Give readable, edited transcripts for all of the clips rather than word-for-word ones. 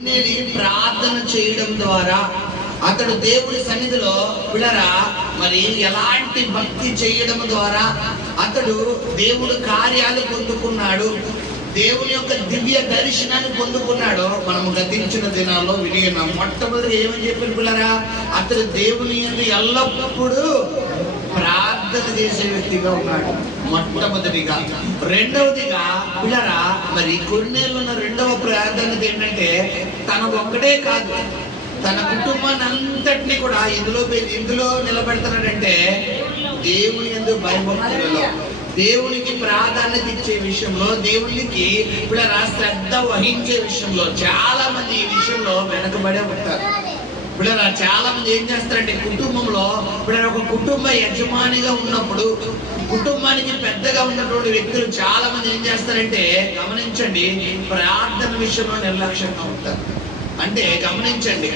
ప్రార్థన చేయడం ద్వారా అతడు దేవుడి సన్నిధిలో పిల్లరా మరి ఎలాంటి భక్తి చేయడం ద్వారా అతడు దేవుడు కార్యాలు పొందుకున్నాడు, దేవుని యొక్క దివ్య దర్శనాన్ని పొందుకున్నాడో మనము గతించిన దినాల్లో వినియోగం. మొట్టమొదటి ఏమని చెప్పిన పిల్లరా, అతడు దేవుని యందు ఎల్లప్పుడూ ప్రార్థన చేసే వ్యక్తిగా ఉన్నాడు మొట్టమొదటిగా. రెండవదిగా పిల్లరా మరి కొన్నేళ్ళున్న రెండవ ప్రాధాన్యత ఏంటంటే తన ఒక్కడే కాదు తన కుటుంబాన్ని అంతటినీ కూడా ఇందులో నిలబెడతాడంటే దేవుని యందు భయభక్తులలో, దేవునికి ప్రాధాన్యత ఇచ్చే విషయంలో, దేవునికి పిల్లరా శ్రద్ధ వహించే విషయంలో చాలా మంది ఈ విషయంలో వెనకబడే ఉంటారు. పిల్లరా చాలా మంది ఏం చేస్తారంటే కుటుంబంలో పిల్లలు ఒక కుటుంబ యజమానిగా ఉన్నప్పుడు కుటుంబానికి పెద్దగా ఉన్నటువంటి వ్యక్తులు చాలా మంది ఏం చేస్తారంటే గమనించండి, ప్రార్థన విషయంలో నిర్లక్ష్యంగా ఉంటారు. అంటే గమనించండి,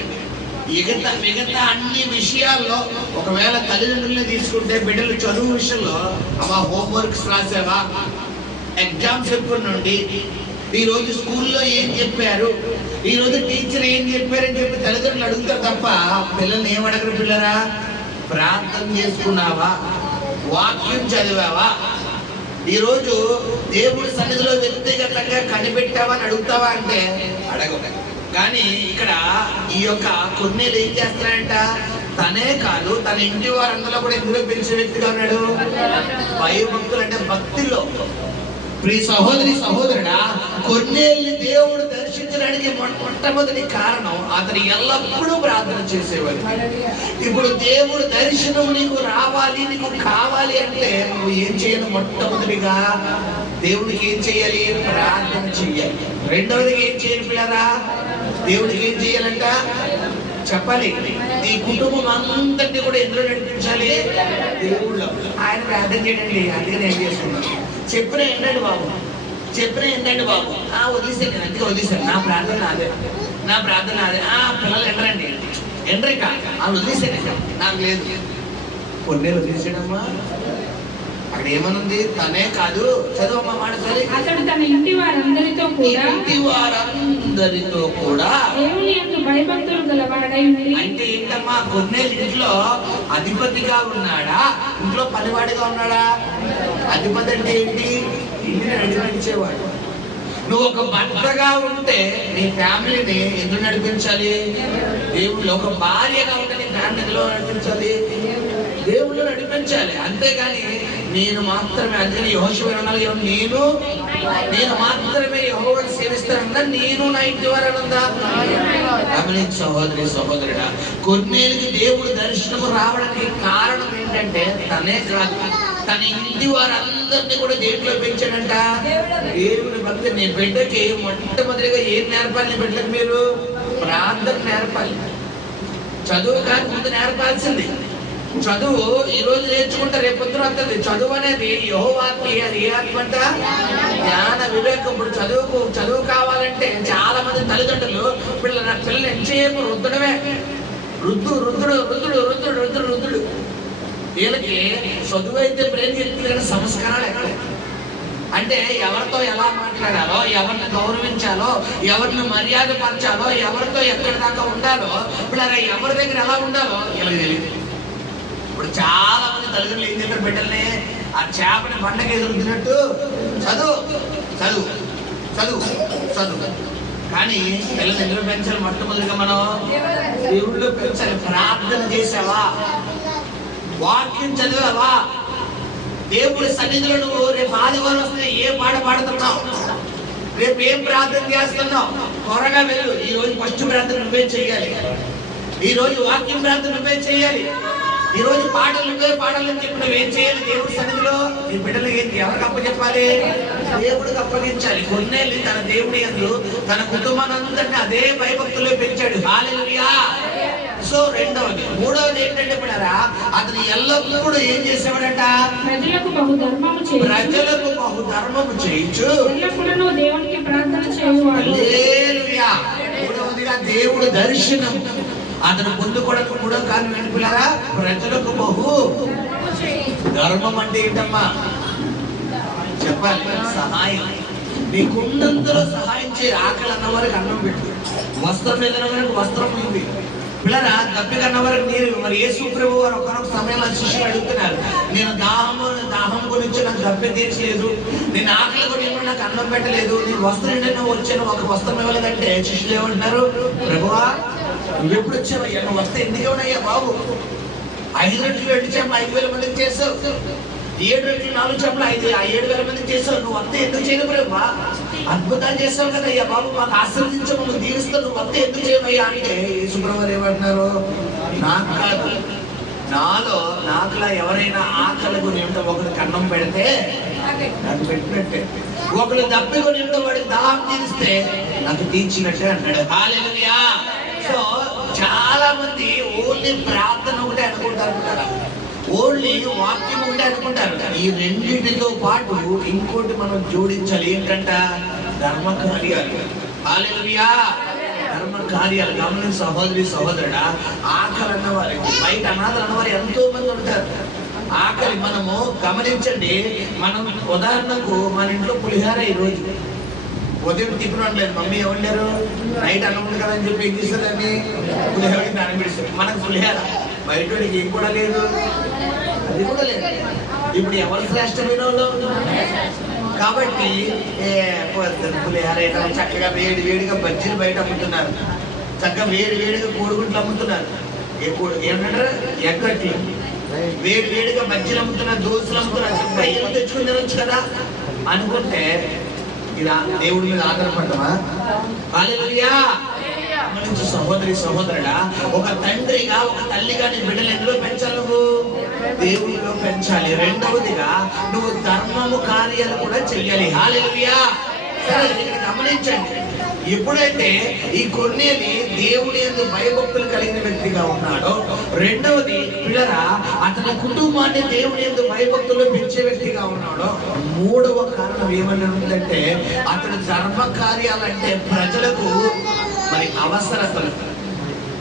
మిగతా అన్ని విషయాల్లో ఒకవేళ తల్లిదండ్రులను తీసుకుంటే బిడ్డలు చదువు విషయంలో అమ్మా హోంవర్క్స్ రాసావా, ఎగ్జామ్స్ ఎప్పటి నుండి, ఈ రోజు స్కూల్లో ఏం చెప్పారు, ఈ రోజు టీచర్ ఏం చెప్పారని చెప్పి తల్లిదండ్రులు అడుగుతారు తప్ప పిల్లల్ని ఏమడగరు. పిల్లరా ప్రార్థన చేసుకున్నావా, వాక్యం చదివావా, ఈరోజు దేవుడి సన్నిధిలో వ్యక్తిగతంగా కనిపెట్టావా అని అడుగుతావా అంటే అడగవు. కానీ ఇక్కడ ఈ యొక్క కొన్నేళ్ళు ఏం చేస్తారంట, తనే కాదు తన ఇంటి వారందరూ కూడా ఎందులో పెంచే వ్యక్తిగా ఉన్నాడు, భయభక్తులు అంటే భక్తిలో. ప్రియ సహోదరి సహోదరుడా, కొన్నేళ్ళని దేవుడు దర్శించడానికి మొట్టమొదటి కారణం అతను ఎల్లప్పుడూ ప్రార్థన చేసేవాడు. ఇప్పుడు దేవుడు దర్శనం నీకు రావాలి, నీకు కావాలి అంటే నువ్వు ఏం చేయాలి? మొట్టమొదటిగా దేవుడికి ఏం చేయాలి? ప్రార్థన చేయాలి. రెండవదిగా ఏం చేయాలి పిల్లరా? దేవుడికి ఏం చేయాలంట చెప్పాలి. ఈ కుటుంబం అంతటినీ కూడా ఎందులో నడిపించాలి? దేవుళ్ళు. ఆయన ప్రార్థన చేయండి, అందుకని ఏం చేస్తున్నాను చెప్పిన ఏంటండి బాబు, చెప్పిన ఏంటండి బాబు, వదిలేసాను, నేను అందుకే వదిలేసాను, నా ప్రార్థన అదే, నా ప్రార్థన అదే. పిల్లలు ఎండరండి, ఎండ్రిక వదిలేసాను, నాకు లేదు. కొన్నేళ్ళు వదిలేసాడమ్మా. అక్కడ ఏమనుంది? తనే కాదు, చదువమ్మా మాట సరే. అతడు తన ఇంటి వారందరితో కూడా దేవుని యందు భయభక్తులు గలవాడై ఉండి. అంటే ఏంటమ్మా, కొన్నేళ్ళు ఇంట్లో అధిపతిగా ఉన్నాడా, ఇంట్లో పనివాడిగా ఉన్నాడా? అధిపతి అంటే ఏంటి? ఇంటిని నడిపించేవాడు. నువ్వు ఒక భర్తగా ఉంటే నీ ఫ్యామిలీని ఎందుకు నడిపించాలి? దేవుళ్ళు. ఒక భార్యగా ఉంటే నీ ఫ్యామిలీలో నడిపించాలి, దేవుళ్ళు నడిపించాలి. అంతేగాని నేను మాత్రమే, అందుకని యెహోషువ నేను మాత్రమే యెహోవాను సేవిస్తానన్నా, నేను నా ఇంటి వారనుందా? గమనించు సహోదరి సహోదరుడా, కొన్నేళ్ళకి దేవుడు దర్శనము రావడానికి కారణం ఏంటంటే తనే కాదు తన ఇంటి వారందరినీ కూడా దేవుడిలో పెంచాడంట. దేవుడి భక్తి. నీ బిడ్డకి మొట్టమొదటిగా ఏం నేర్పాలి? బిడ్డకి మీరు ప్రార్థన నేర్పాలి. చదువు కాదు ముందు నేర్పాల్సింది. చదువు ఈ రోజు నేర్చుకుంటే రేపు పొద్దున వస్తుంది. చదువు అనేది యెహోవాకి, అది ఏ ఆత్మ అంట? జ్ఞాన వివేకం. ఇప్పుడు చదువు కావాలంటే చాలా మంది తల్లిదండ్రులు పిల్లల్ని ఎంతసేపు రుద్దడమే, రుద్దుడు. వీళ్ళకి చదువు అయితే బ్రెయిన్ చెప్తుంది కానీ సంస్కారాలు ఎక్కడ? అంటే ఎవరితో ఎలా మాట్లాడాలో, ఎవరిని గౌరవించాలో, ఎవరిని మర్యాద పరచాలో, ఎవరితో ఎక్కడి దాకా ఉండాలో, ఇప్పుడు ఎవరి దగ్గర ఎలా ఉండాలో వీళ్ళకి తెలియదు. ఇప్పుడు చాలా మంది తల్లిదండ్రులు ఏం చెప్పారు బిడ్డల్ని? ఆ చేపని పండగ ఎదురుతున్నట్టు చదువు చదువు చదువు చదువు. కానీ పిల్లలు ఎందులో పెంచాలి? మొట్టమొదటిగా మనం దేవుళ్ళు పెంచాలి. ప్రార్థన చేసావా? వాక్యం చదివావా? దేవుడి సన్నిధిలో నువ్వు రేపు ఆదివారం వస్తే ఏ పాట పాడుతున్నావు, రేపు ఏం ప్రార్థన చేస్తున్నావు, త్వరగా వెళ్ళు. ఈ రోజు ఫస్ట్ ప్రార్థన నువ్వే చేయాలి, ఈ రోజు వాక్యం ప్రార్థన నువ్వే చేయాలి, ఈ రోజు పాటలు నువ్వే పాడాలని చెప్పి నువ్వేం చేయాలి? దేవుడి సన్నిధిలో నీ బిడ్డలు ఎవరికి అప్పచెప్పాలి? దేవుడికి అప్పగించాలి. కొన్నేళ్ళు తన దేవుడి యందు తన కుటుంబానంతటిని అదే భయభక్తుల్లో పెంచాడు. హల్లెలూయా. సో రెండవది. మూడవది ఏంటంటే పిల్లరా, అతను ఎల్లప్పుడూ ఏం చేసేవాడట? ప్రజలకు బహుధర్మము చేయించు ఎల్లప్పుడూ దేవునికి ప్రార్థన చేయువాడు. హల్లెలూయా. మూడవదిగా దేవుడు దర్శనం అతను పొందుకోవడానికి మూడో కారణం ఏంటి పిల్లరా? ప్రజలకు బహు ధర్మం అంటే ఏంటమ్మా చెప్పాలి? సహాయం. నీకున్నంతలో సహాయం చేయి. ఆకలి అన్న వారికి అన్నం పెట్టు, వస్త్రం లేదన్న వారికి వస్త్రం ఉంది. పిల్లరా, దప్పికన్న వారికి నీరు. మరి యేసు ప్రభు వారు ఒకనొక సమయంలో శిష్యులు అడుగుతున్నారు, నేను దాహం గురించి నాకు దప్పి తీర్చలేదు, నేను ఆకలి గురించి నాకు అన్నం పెట్టలేదు, నేను వస్త్రం ఏంటన్నా వచ్చాను, ఒక వస్త్రం ఇవ్వలేదంటే శిష్యులు ఏమంటున్నారు, ప్రభువా నువ్వు ఎప్పుడు వచ్చావయ్యా, నువ్వు వస్తే ఎందుకు ఇవ్వనయ్యా బాబు, 5 రెట్లు 2 చేపలు 5,000 మందికి చేసావు, 7 రెట్లు 4 చేపలు 7,000 మందికి చేసావు, నువ్వు వస్తే ఎందుకు చేయను ప్రభువా, అద్భుతాలు చేసావు కదా అయ్యా బాబు, మాకు ఆశీర్వదించు, నువ్వు దీవిస్తావు, నువ్వు వస్తే ఎందుకు చేయవయ్యా అంటే యేసు ప్రభు వారు ఏమంటున్నారు, నాకు కాదు, నాకులా ఎవరైనా ఆకలి కొని ఒకరికి అన్నం పెడితే నాకు పెట్టినట్టే, ఒకరు దప్పి కొని వాడికి దాహం తీరిస్తే నాకు తీర్చినట్టే అన్నాడు. హల్లెలూయా. సో చాలా మంది ఓన్లీ ప్రార్థన ఒకటే అనుకుంటారు కదా, ఓన్లీ వాక్యం ఒకటే అనుకుంటారు. ఈ రెండింటితో పాటు ఇంకోటి మనం జోడించాలి, ఏంటంట, ధర్మ కార్యాలు. హల్లెలూయా. ధర్మ కార్యాలు. గమనించి సహోదరి సహోదరుడా, ఆకలి అన్నవారు, బయట అనాథలు అన్నవారు ఎంతో మంది ఉంటారు. ఆకలి మనము గమనించండి, మనం ఉదాహరణకు మన ఇంట్లో పులిహార ఈరోజు ఉదయం టిఫిన్ అనలేదు, మమ్మీ ఎవరు నైట్ అన్నం ఉంది కదా అని చెప్పి ఏం చేస్తారని పులిహారకి దాన్ని పెడతారు. మనకు పులిహార, బయటోడికి ఏం కూడా లేదు, అది కూడా లేదు. ఇప్పుడు ఎవరు శ్రేష్టమైన వాళ్ళు కాబట్టి పులిహార చక్కగా వేడిగా బజ్జీలు బయట అమ్ముతున్నారు, చక్కగా వేడిగా కోడిగుడ్లు అమ్ముతున్నారు, ఏమంటారు ఎగ్గట్లు, వేడిగా బజ్జీలు అమ్ముతున్నారు, దోశలు అమ్ముతున్నారు, చక్కగా ఏం తెచ్చుకుని తినొచ్చు కదా అనుకుంటే ఇలా దేవుడి మీద ఆధారపడ్డమా? హల్లెలూయా. గమనించు సహోదరి సహోదరుడా, ఒక తండ్రిగా ఒక తల్లిగా నీ బిడ్డలు ఎందులో పెంచాలి, నువ్వు దేవుడిలో పెంచాలి. రెండవదిగా నువ్వు ధర్మము కార్యాలు కూడా చెయ్యాలి. హల్లెలూయా. సరే, ఇక్కడ గమనించండి, ఎప్పుడైతే ఈ కొర్నేలి దేవుని యందు భయభక్తులు కలిగిన వ్యక్తిగా ఉన్నాడో, రెండవది పిల్లరా అతని కుటుంబాన్ని దేవుని యందు భయభక్తులు పెంచే వ్యక్తిగా ఉన్నాడో, మూడవ కారణం ఏమని ఉందంటే అతని ధర్మ కార్యాలంటే ప్రజలకు మరి అవసరతలు,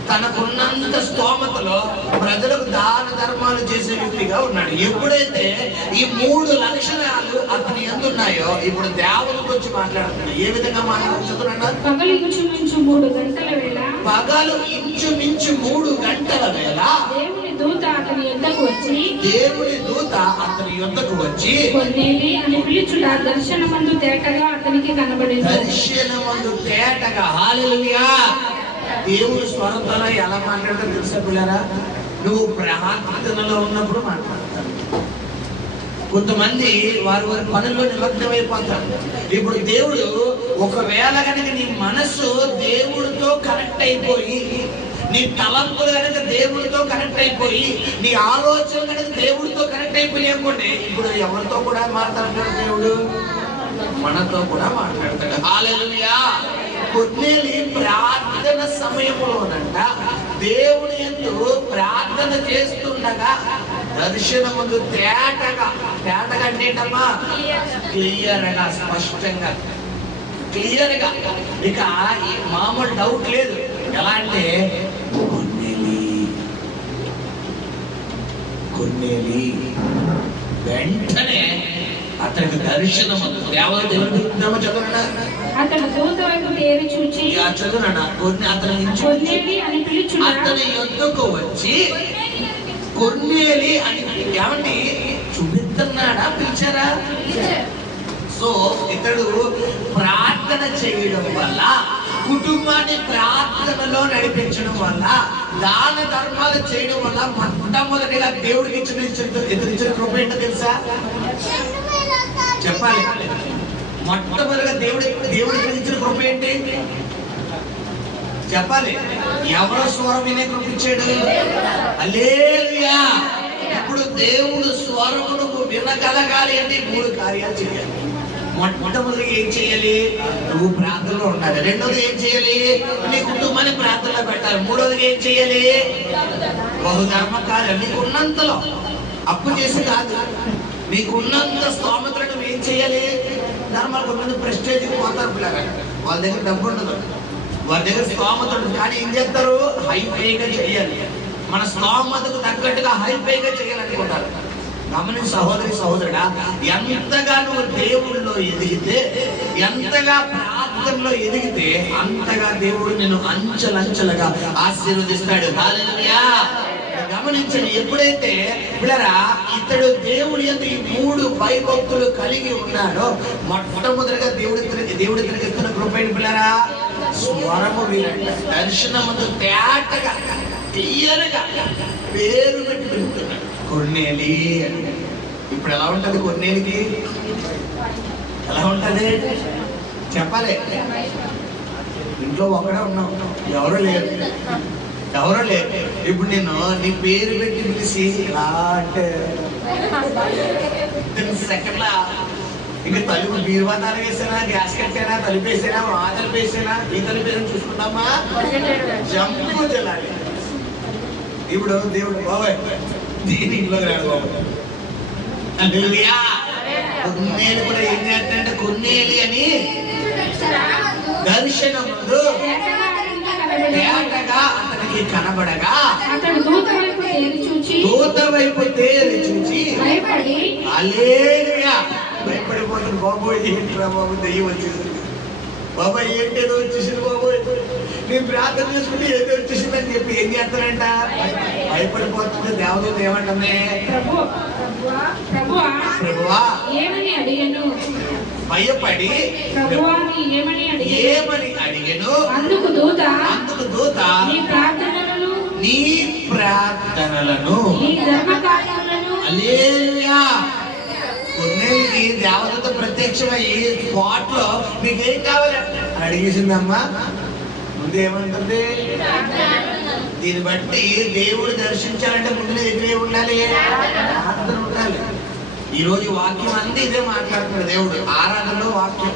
తనకున్నంత స్తోమతలో ప్రజలకు దాన ధర్మాలు చేసే వ్యక్తిగా ఉన్నాడు. ఎప్పుడైతే ఈ 3 లక్షణాలు అతని యందు ఉన్నాయో, ఇప్పుడు దేవుని గురించి మాట్లాడుతున్నాడు. ఏ విధంగా మాట్లాడుతున్నాడు? పగలు ఇంచుమించు 3 గంటల వేళ దేవుని దూత అతని యొద్దకు వచ్చి కొర్నేలి అని పిలుచుట దర్శనమందు తేటగా అతనికి కనబడింది. దర్శనమందు తేటగా. హల్లెలూయా. దేవుడు స్వరంతో ఎలా మాట్లాడతారో తెలుసా పిల్లరా? నువ్వు ప్రార్థనలో ఉన్నప్పుడు మాట్లాడతారు. కొంతమంది వారి పనుల్లో నిమగ్నమైపోతారు. ఇప్పుడు దేవుడు ఒకవేళ కనుక నీ మనసు దేవుడితో కనెక్ట్ అయిపోయి, నీ తలంపులు కనుక దేవుడితో కనెక్ట్ అయిపోయి, నీ ఆలోచన కనుక దేవుడితో కనెక్ట్ అయిపోయి అనుకోండి, ఇప్పుడు ఎవరితో కూడా మాట్లాడతాడు దేవుడు? మనతో కూడా మాట్లాడతాడు. హల్లెలూయా. కొర్నేలి ప్రార్థన సమయంలోనంట దేవుని యందు ప్రార్థన చేస్తుండగా దర్శనముందు తేటగా అంటే ఏంటమ్మా? క్లియర్గా, స్పష్టంగా, క్లియర్గా, ఇక మామూలు డౌట్ లేదు. ఎలా అంటే కొర్నేలి వెంటనే అతనికి దర్శనము. దేవుడు చదువునా? అతడు దూత వైపు తేరి చూచి అతని యొద్దకు వచ్చి కొర్నేలి అని ఏమండి చూపిస్తున్నాడా, పిలిచారా? సో ఇతడు ప్రార్థన చేయడం వల్ల, కుటుంబాన్ని ప్రార్థనలో నడిపించడం వల్ల, దాన ధర్మాలు చేయడం వల్ల మొట్టమొదటిగా దేవుడికి ఇచ్చిన కృప ఏంటో తెలుసా? చెప్పాలి. మొట్టమొదటిగా దేవుడికి ఇచ్చిన కృప ఏంటి చెప్పాలి? ఎవరో స్వరం వినే కృప ఇచ్చాడు. హల్లెలూయా. ఇప్పుడు దేవుడు స్వరమును వినగలగాలి అంటే 3 కార్యాలు చేయాలి. మొట్టమొదటిగా ఏం చేయాలి? నువ్వు ప్రార్థనలో ఉండాలి. రెండోది ఏం చేయాలి? నీ కుటుంబాన్ని ప్రార్థనలో పెట్టాలి. మూడోది ఏం చేయాలి? బహుధర్మ కార్యాలు. నీకున్నంతలో, అప్పు చేసి కాదు, నీకున్నంత స్తోమతలు నువ్వు ఏం చేయాలి? ధర్మాలు. కొంతమంది ప్రెస్టేజ్కి పోతారు పిల్లగా, వాళ్ళ దగ్గర డబ్బు ఉండదు, వాళ్ళ దగ్గర స్తోమత ఉండదు, కానీ ఏం చేస్తారు? హైఫైగా చేయాలి. మన స్తోమతకు తగ్గట్టుగా హైఫైగా చేయాలనుకుంటారు. గమని సహోదరి సహోదరుడా, ఎంతగా నువ్వు దేవుడిలో ఎదిగితే, ఎంతగా ప్రార్థనలో ఎదిగితే అంతగా దేవుడు నిన్ను అంచెలంచెలుగా ఆశీర్వదిస్తాడు. హల్లెలూయా. గమనించండి, ఎప్పుడైతే పిల్లరా ఇతడు దేవుడి యందు ఈ 3 భయభక్తులు కలిగి ఉన్నాడో, మొట్టమొదటిగా దేవుడి ఇస్తున్న కృప ఏంటి పిల్లరా? స్వరము వినండి. దర్శనముతో తేటగా క్లియర్గా పేరు పెట్టి పిలుస్తున్నాడు, కొర్నేలి అని. ఇప్పుడు ఎలా ఉంటది కొర్నేలికి? ఎలా ఉంటది చెప్పాలి. ఇంట్లో ఒకడే ఉన్నాం, ఎవరో లేరు. ఇప్పుడు నేను నీ పేరు పెట్టి పిలిచి ఇలా అంటే సెకండ్లా ఇంకా తలుపు బీరువాతాలు వేసానా, గ్యాస్ కట్టేనా, తలుపు వేసేనా, ఆ తలుపు వేసేనా, ఈ తలుపు వేసిన చూసుకుంటామా, జంపు తెలాలి. ఇప్పుడు దేవుడు బాబాయ్ దీని ఇంట్లోకి రాడు బాబాయ్. కొన్నేలు కూడా ఏం చేస్తాడంటే కొన్నేలి అని దర్శనం ముందు అతనికి కనబడగా అతడు దూత వైపు తేరి చూచి హల్లెలూయా భయపడిపోతుంది. బాబోయ్ ఏంట్రా బాబు, దెయ్యం వచ్చేసింది బాబాయ్, ఏంటేదో వచ్చేసింది బాబోయ్, నేను ప్రార్థన చేసుకుంటే ఏదో వచ్చేసింది అని చెప్పి ఏం చేస్తానంట, భయపడిపోతుంది. దేవదూత ఏమంటుంది, ప్రభువా ఏమని అడిగాను, భయపడి ఏమని అడిగాను. అందుకు దూత నీ ప్రార్థనలను హల్లెలూయా. కొన్నేళ్ళకి దేవదూత ప్రత్యక్షమయ్యి స్పాట్ లో మీకేం కావాలి అడిగేసిందమ్మా. ముందు ఏమంటుంది, దీన్ని బట్టి దేవుడు దర్శించాలంటే ముందు దగ్గరే ఉండాలి, ప్రార్థన ఉండాలి. ఈ రోజు వాక్యం అంతా ఇదే మాట్లాడుతున్నాడు దేవుడు. ఆరాధనలో వాక్యం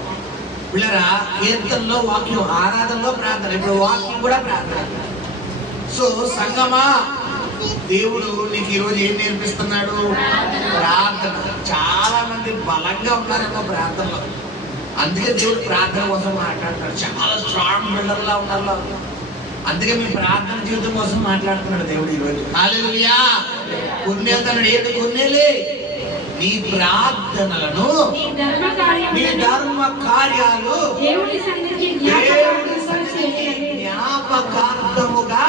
పిల్లరా, కీర్తనలో వాక్యం, ఆరాధనలో ప్రార్థన, ఇప్పుడు వాక్యం కూడా ప్రార్థన. సో సంగమా, దేవుడు నీకు ఈరోజు ఏం నేర్పిస్తున్నాడు, ప్రార్థన. చాలా మంది బలంగా ఉన్నారేమో ప్రార్థనలో, అందుకే దేవుడు ప్రార్థన కోసం మాట్లాడతాడు. చాలా స్ట్రాంగ్ బిల్డర్లా ఉన్నారు, అందుకే మీ ప్రార్థన జీవితం కోసం మాట్లాడుతున్నాడు దేవుడు ఈరోజు. హల్లెలూయా. కొన్నేళ్తాడు, ఏంటి కొన్నేలే, నీ ప్రార్థనలను, నీ ధర్మ కార్యాలు దేవుడి సన్నిధికి జ్ఞాపకార్థముగా.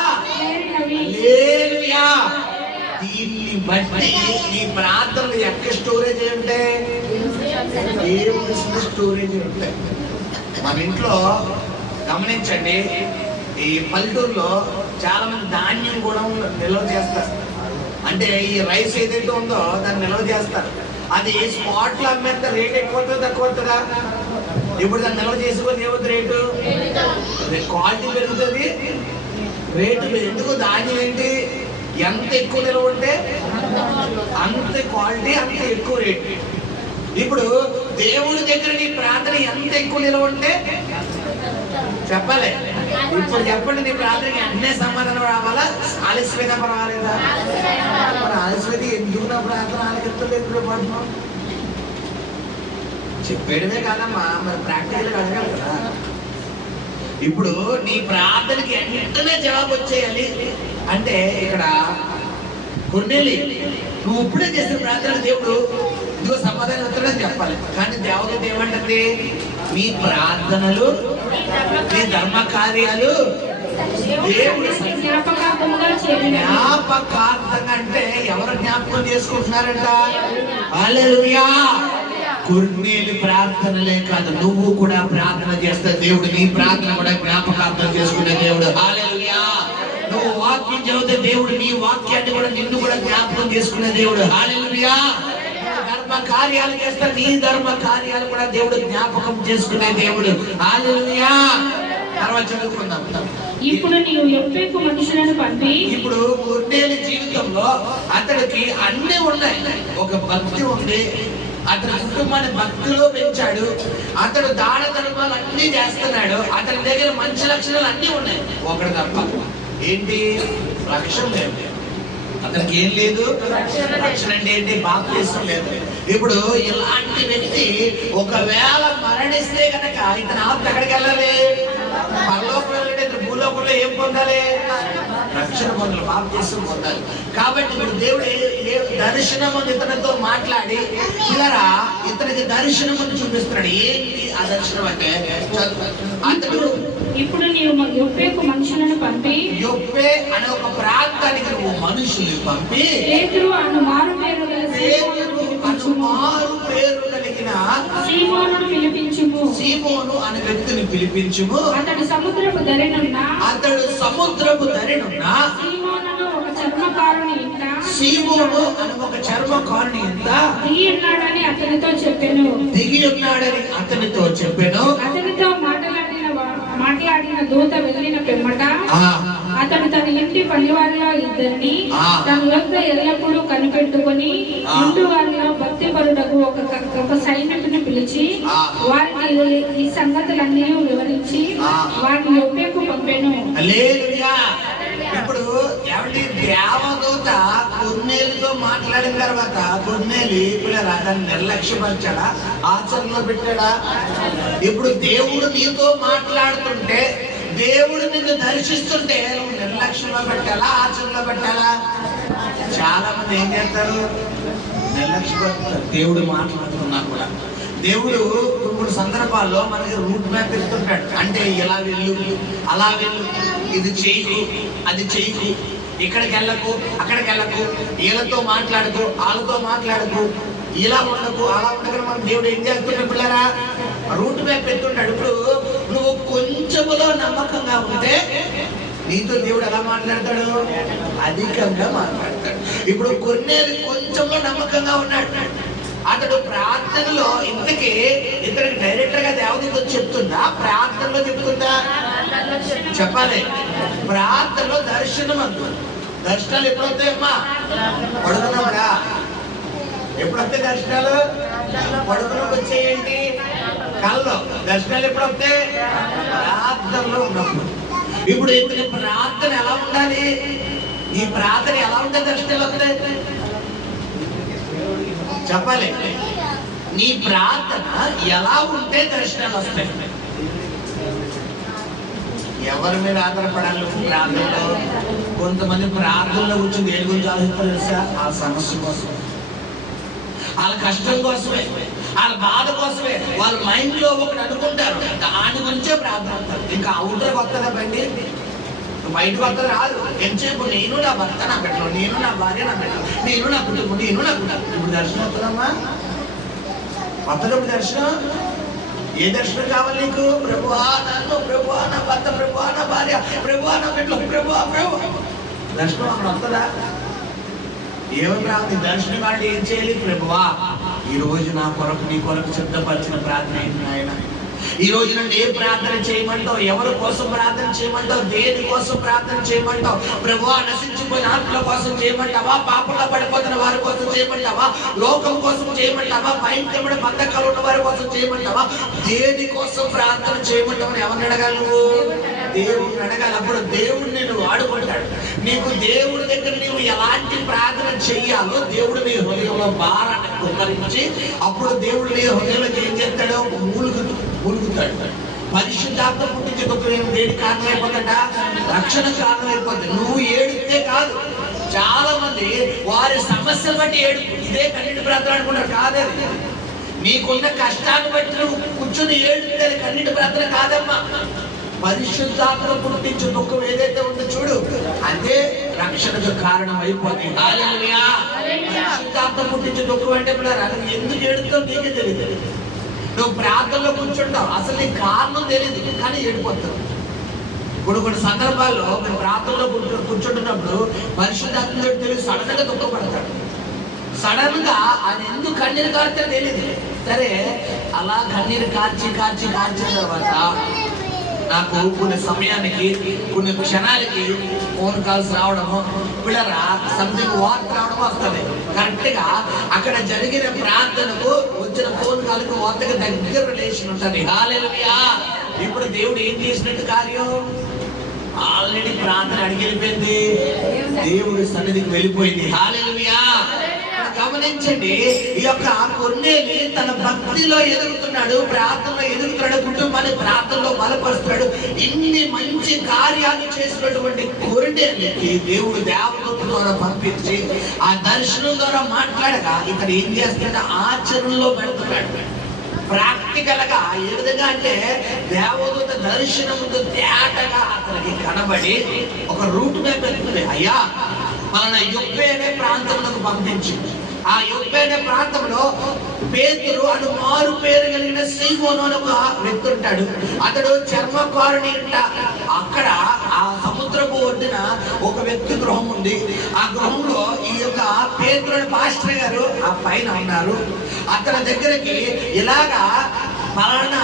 హల్లెలూయా. దీన్ని బట్టి నీ ప్రార్థనలు ఎక్కడ స్టోరేజ్ ఉంటే, దేవుడి స్టోరేజ్ ఉంటాయి. మన ఇంట్లో గమనించండి, ఈ పల్లెటూరులో చాలా మంది ధాన్యం కూడా నిల్వ చేస్తారు. అంటే ఈ రైస్ ఏదైతే ఉందో దాన్ని నిల్వ చేస్తారు. అది స్పాట్ లో అమ్మేస్తే రేట్ ఎక్కువ అవుతుంది తక్కువ అవుతుందా? ఇప్పుడు దాన్ని నిల్వ చేసుకోవాలి, ఏమవుతుంది రేటు, క్వాలిటీ పెరుగుతుంది, రేటు. ఎందుకు ధాన్యం ఏంటి, ఎంత ఎక్కువ నిల్వ ఉంటే అంత క్వాలిటీ, అంత ఎక్కువ రేటు. ఇప్పుడు దేవుడి దగ్గర నీ ప్రార్థన ఎంత ఎక్కువ నిల్వ ఉంటే చెప్పాలి. ఇప్పుడు చెప్పండి, నీ ప్రార్థనకి అన్నే సమాధానం రావాలా, ఆలస్యమైనా పర్వాలేదా? మరి ఆలస్యమైతే ఎందుకు నా ప్రార్థన ఆలకించలేదు పడుతున్నాం చెప్పేయడమే కాదమ్మా, మరి ప్రాక్టికల్ గా అడగాలి కదా. ఇప్పుడు నీ ప్రార్థనకి వెంటనే జవాబు వచ్చేయాలి అంటే ఇక్కడ కొన్నేలి నువ్వు ఇప్పుడే చేసిన ప్రార్థన దేవుడు ఇదిగో సమాధానం వస్తాడని చెప్పాలి. కానీ దేవదూత ఏమంటుంది, నీ ప్రార్థనలు, నీ ధర్మ కార్యాలు దేవుడు జ్ఞాపకార్థంగా. అంటే ఎవరు జ్ఞాపకం చేసుకుంటున్నారంట, హల్లెలూయా. కొన్నేలి ప్రార్థనలే కాదు, నువ్వు కూడా ప్రార్థన చేస్తే దేవుడు నీ ప్రార్థన కూడా జ్ఞాపకార్థం చేసుకునే దేవుడు. హల్లెలూయా. నువ్వు వాక్యం చదివితే దేవుడు నీ వాక్యాన్ని కూడా నిన్ను కూడా జ్ఞాపకం చేసుకునే దేవుడు. హల్లెలూయా. ధర్మ కార్యాలు చేస్తే నీ ధర్మ కార్యాలు కూడా దేవుడు జ్ఞాపకం చేసుకునే దేవుడు. హల్లెలూయా. తర్వాత చదువుకుందాం. ఇప్పుడు నీవు యొప్పేకు మనుషులను పంపి. ఇప్పుడు కొన్నేలి జీవితంలో అతడికి అన్ని ఉన్నాయి. ఒక భక్తి ఉంది, అతని కుటుంబాన్ని భక్తిలో పెంచాడు, అతడు దాన ధర్మాలు అన్ని చేస్తున్నాడు, అతని దగ్గర మంచి లక్షణాలు అన్ని ఉన్నాయి. ఒకటి తప్ప ఏంటి, రక్షణ లేదు. అతనికి ఏం లేదు, రక్షణ అంటే ఏంటి, బాప్తిస్మం లేదు. ఇప్పుడు ఇలాంటి వ్యక్తి ఒకవేళ మరణిస్తే కనుక ఇతని ఆత్మ ఎక్కడికి వెళ్ళాలి, పరలోకం వెళ్ళాలి, భూలోకంలో ఏం పొందాలి, రక్షణ పొందాలి, బాప్తిసం పొందాలి. కాబట్టి ఇప్పుడు దేవుడు దర్శనము ఇతనితో మాట్లాడి ఇలా ఇతనికి దర్శనమును చూపిస్తున్నాడు. ఏంటి ఆ దర్శనం అంటే, అతడు ఇప్పుడు నీవు యొప్పేకు మనుషులను పంపి, యొప్పే అనే ఒక ప్రాంతానికి నువ్వు మనుషుల్ని పంపి, పేతురు అను మారు పేరు గల సీమోనును పిలిపించుము. సీమోను అనే వ్యక్తిని పిలిపించుము. అతడు సముద్రపు దరినున్న సీమోనును ఒక చర్మకారుని ఇంట దిగి ఉన్నాడని అతనితో చెప్పెను. అతనితో మాట్లాడిన దూత వెళ్ళిన పిమ్మట అతడు తన ఇంటి పనివారిలో ఇద్దరిని తన వద్ద ఎల్లప్పుడూ కనిపెట్టుకుని ఇంటి వారిలో భక్తిపరుడకు ఒక సైనికుని పిలిచి వారికి ఈ సంగతులన్నీ వివరించి వారిని యొప్పేకు పంపెను. ఇప్పుడు ఎవరి దేవదూత కొన్నేళ్ళతో మాట్లాడిన తర్వాత కొన్నేళ్ళు ఇప్పుడు అతన్ని నిర్లక్ష్యపరిచాడా, ఆచరణలో పెట్టాడా? ఇప్పుడు దేవుడు నీతో మాట్లాడుతుంటే, దేవుడు నిన్ను దర్శిస్తుంటే నువ్వు నిర్లక్ష్యంలో పెట్టాలా, ఆచరణలో పెట్టాలా? చాలా మంది ఏం చేస్తారు, నిర్లక్ష్యపడతారు. దేవుడు మాట్లాడుతున్నా కూడా దేవుడు కొన్ని సందర్భాల్లో మనకి రూట్ మ్యాప్ ఇస్తుంటాడు. అంటే ఇలా వెళ్ళు, అలా వెళ్ళు, ఇది చేయకు, అది చేయకు, ఇక్కడికి వెళ్ళకు, అక్కడికి వెళ్ళకు, వీళ్ళతో మాట్లాడుకో, వాళ్ళతో మాట్లాడుకో, ఇలా ఉండకు, అలా ఉండకు. మన దేవుడు ఏం చేస్తున్నాడు పిల్లరా, రూట్ మ్యాప్ ఎత్తుంటాడు. ఇప్పుడు నువ్వు కొంచెములో నమ్మకంగా ఉంటే నీతో దేవుడు ఎలా మాట్లాడతాడు, అధికంగా మాట్లాడతాడు. ఇప్పుడు కొన్నేళ్ళు కొంచెంలో నమ్మకంగా ఉన్నాడు. అతడు ప్రార్థనలో ఇంతకీ ఇతనికి డైరెక్టర్ గా దేవదూత చెప్తుందా, ప్రార్థనలో చెప్తుందా? చెప్పాలి. ప్రార్థనలో దర్శనం అంటు. దర్శనాలు ఎప్పుడు వస్తాయమ్మా? పడుకున్నాడా? ఎప్పుడు వస్తాయి దర్శనాలు? పడుకున్నప్పుడు వచ్చేయండి కళ్ళలో. దర్శనాలు ఎప్పుడు వస్తాయి? ప్రార్థనలో ఉన్నప్పుడు. ఇప్పుడు ఇప్పుడు ప్రార్థన ఎలా ఉండాలి? ఈ ప్రార్థన ఎలా ఉంటే దర్శనాలు వస్తాయి? చెప్పాలి. నీ ప్రార్థన ఎలా ఉంటే దర్శనాలు వస్తాయి? ఎవరి మీద ఆధారపడాలి ప్రార్థనలో? కొంతమంది ప్రార్థనలో కూర్చొని దేని గురించి ఆలోచిస్తారు తెలుసా? ఆ సమస్య కోసం, వాళ్ళ కష్టం కోసమే, వాళ్ళ బాధ కోసమే. వాళ్ళ మైండ్ లో ఒకటి అనుకుంటారు, దాని గురించే ప్రార్థన అంటారు. ఇంకా అవుటర్ వస్తుందా బండి? బయటకు వస్తుంది రాదు. ఎంతసేపు నేను నా భర్త నా పెట్టను, నేను నా భార్య నా పెట్టను, నేను నా కుటుంబం, నేను నా కుటుంబం. ఇప్పుడు దర్శనం వస్తుందమ్మా? వస్తున్నప్పుడు దర్శనం. ఏ దర్శనం కావాలి నీకు? ప్రభువా నన్ను, ప్రభువా నా భర్త, ప్రభువా నా భార్య, ప్రభువా నా పెట్టు, ప్రభువా ప్రభు. దర్శనం అక్కడ వస్తుందా? ఏమని ప్రార్థన? దర్శనం అంటే ఏం చేయాలి? ప్రభువా ఈ రోజు నా కొరకు, నీ కొరకు సిద్ధపరిచిన ప్రార్థన ఏంటి నాయన? ఈ రోజు నుండి ఏ ప్రార్థన చేయమంటావు? ఎవరి కోసం ప్రార్థన చేయమంటావు? దేని కోసం ప్రార్థన చేయమంటావు? ప్రభువా నశించిపోయిన ఆత్మల కోసం చేయమంటావా? పాపంలో పడిపోతున్న వారి కోసం చేయమంటావా? లోకం కోసం చేయమంటావా? భయంకరమైన బంధకాలు ఉన్న వారి కోసం చేయమంటావా? దేని కోసం ప్రార్థన చేయమంటావని ఎవరిని అడగాలి నువ్వు? దేవుడిని అడగాలి. అప్పుడు దేవుడు నేను వాడుకుంటాడు. నీకు దేవుడి దగ్గర నీవు ఎలాంటి ప్రార్థన చెయ్యాలో దేవుడు నీ హృదయంలో భారాన్ని కుమ్మరించి, అప్పుడు దేవుడు నీ హృదయంలో ఏం చేస్తాడో మూలుగుతాడు. పరిశుద్ధాత్మ పుట్టించే దుఃఖం దేని కారణం అయిపోతుంట? రక్షణ కారణం అయిపోతుంది. నువ్వు ఏడితే కాదు. చాలా మంది వారి సమస్యలు బట్టి ఇదే కన్నీటి ప్రార్థన అనుకుంటారు. కాదని నీకున్న కష్టాన్ని బట్టి నువ్వు కూర్చొని ఏడితే కన్నీటి ప్రార్థన కాదమ్మా. పరిశుద్ధాత్మ పుట్టించే దుఃఖం ఏదైతే ఉందో చూడు, అదే రక్షణకు కారణం అయిపోతుంది. హల్లెలూయా. పరిశుద్ధాత్మ పుట్టించే దుఃఖం అంటే ఎందుకు ఏడుతావు నీకే తెలియదు. నువ్వు ప్రార్థనలో కూర్చుంటావు, అసలు నీ కారణం తెలియదు, కానీ ఏడిపోతావు. ఇప్పుడు కొన్ని సందర్భాల్లో మేము ప్రార్థనలో కూర్చుంటున్నప్పుడు పరిశుద్ధాత్మ తెలియదు, సడన్ గా దుఃఖపడతాడు. సడన్ గా ఆయన ఎందుకు కన్నీరు కార్చో తెలియదు. సరే అలా కన్నీరు కార్చిన తర్వాత నాకు కొన్ని సమయానికి, కొన్ని క్షణాలకి ఫోన్ కాల్స్ రావడము, పిల్లరా సంథింగ్ వార్త రావడం వస్తుంది. కరెక్ట్ గా అక్కడ జరిగిన ప్రార్థనకు వచ్చిన ఫోన్ కాల్కి వార్తకి దగ్గర రిలేషన్ ఉంటుంది. హల్లెలూయా. ఇప్పుడు దేవుడు ఏం చేసినట్టు కార్యం? ఆల్రెడీ ప్రార్థన అడిగి వెళ్ళిపోయింది, దేవుడి సన్నిధికి వెళ్ళిపోయింది. హల్లెలూయా. గమనించండి, ఈ యొక్క కొన్నేలి తన భక్తిలో ఎదుగుతున్నాడు, ప్రార్థనలో ఎదుగుతున్నాడు, కుటుంబాన్ని ప్రార్థనలో బలపరుస్తున్నాడు. ఇన్ని మంచి కార్యాలు చేసినటువంటి కొరింథీ కొన్నేళ్ళకి దేవుడు దేవదూత ద్వారా పంపించి ఆ దర్శనం ద్వారా మాట్లాడగా ఇక్కడ ఏం చేస్తాడు, ఆచరణలో పెడుతున్నాడు. ప్రాక్టికల్ గా ఏ విధంగా అంటే దేవదూత దర్శనం ముందు తేటగా అతనికి కనబడి ఒక రూట్ మ్యాప్ పెడుతుంది. అయ్యా మన యొప్పే అనే ప్రాంతంలోకి పంపించింది. ఆ యొప్పే అనే ప్రాంతంలో పేతురు అను మారు పేరు కలిగిన సీమోను అని ఒక వ్యక్తి ఉంటాడు. అతడు చర్మకారుని అక్కడ ఆ సముద్రపు ఒడ్డున ఒక వ్యక్తి గృహం ఉంది. ఆ గృహంలో ఈ యొక్క పేతురు పాస్టర్ గారు ఆ పైన ఉన్నారు. అతని దగ్గరికి ఇలాగా పలానా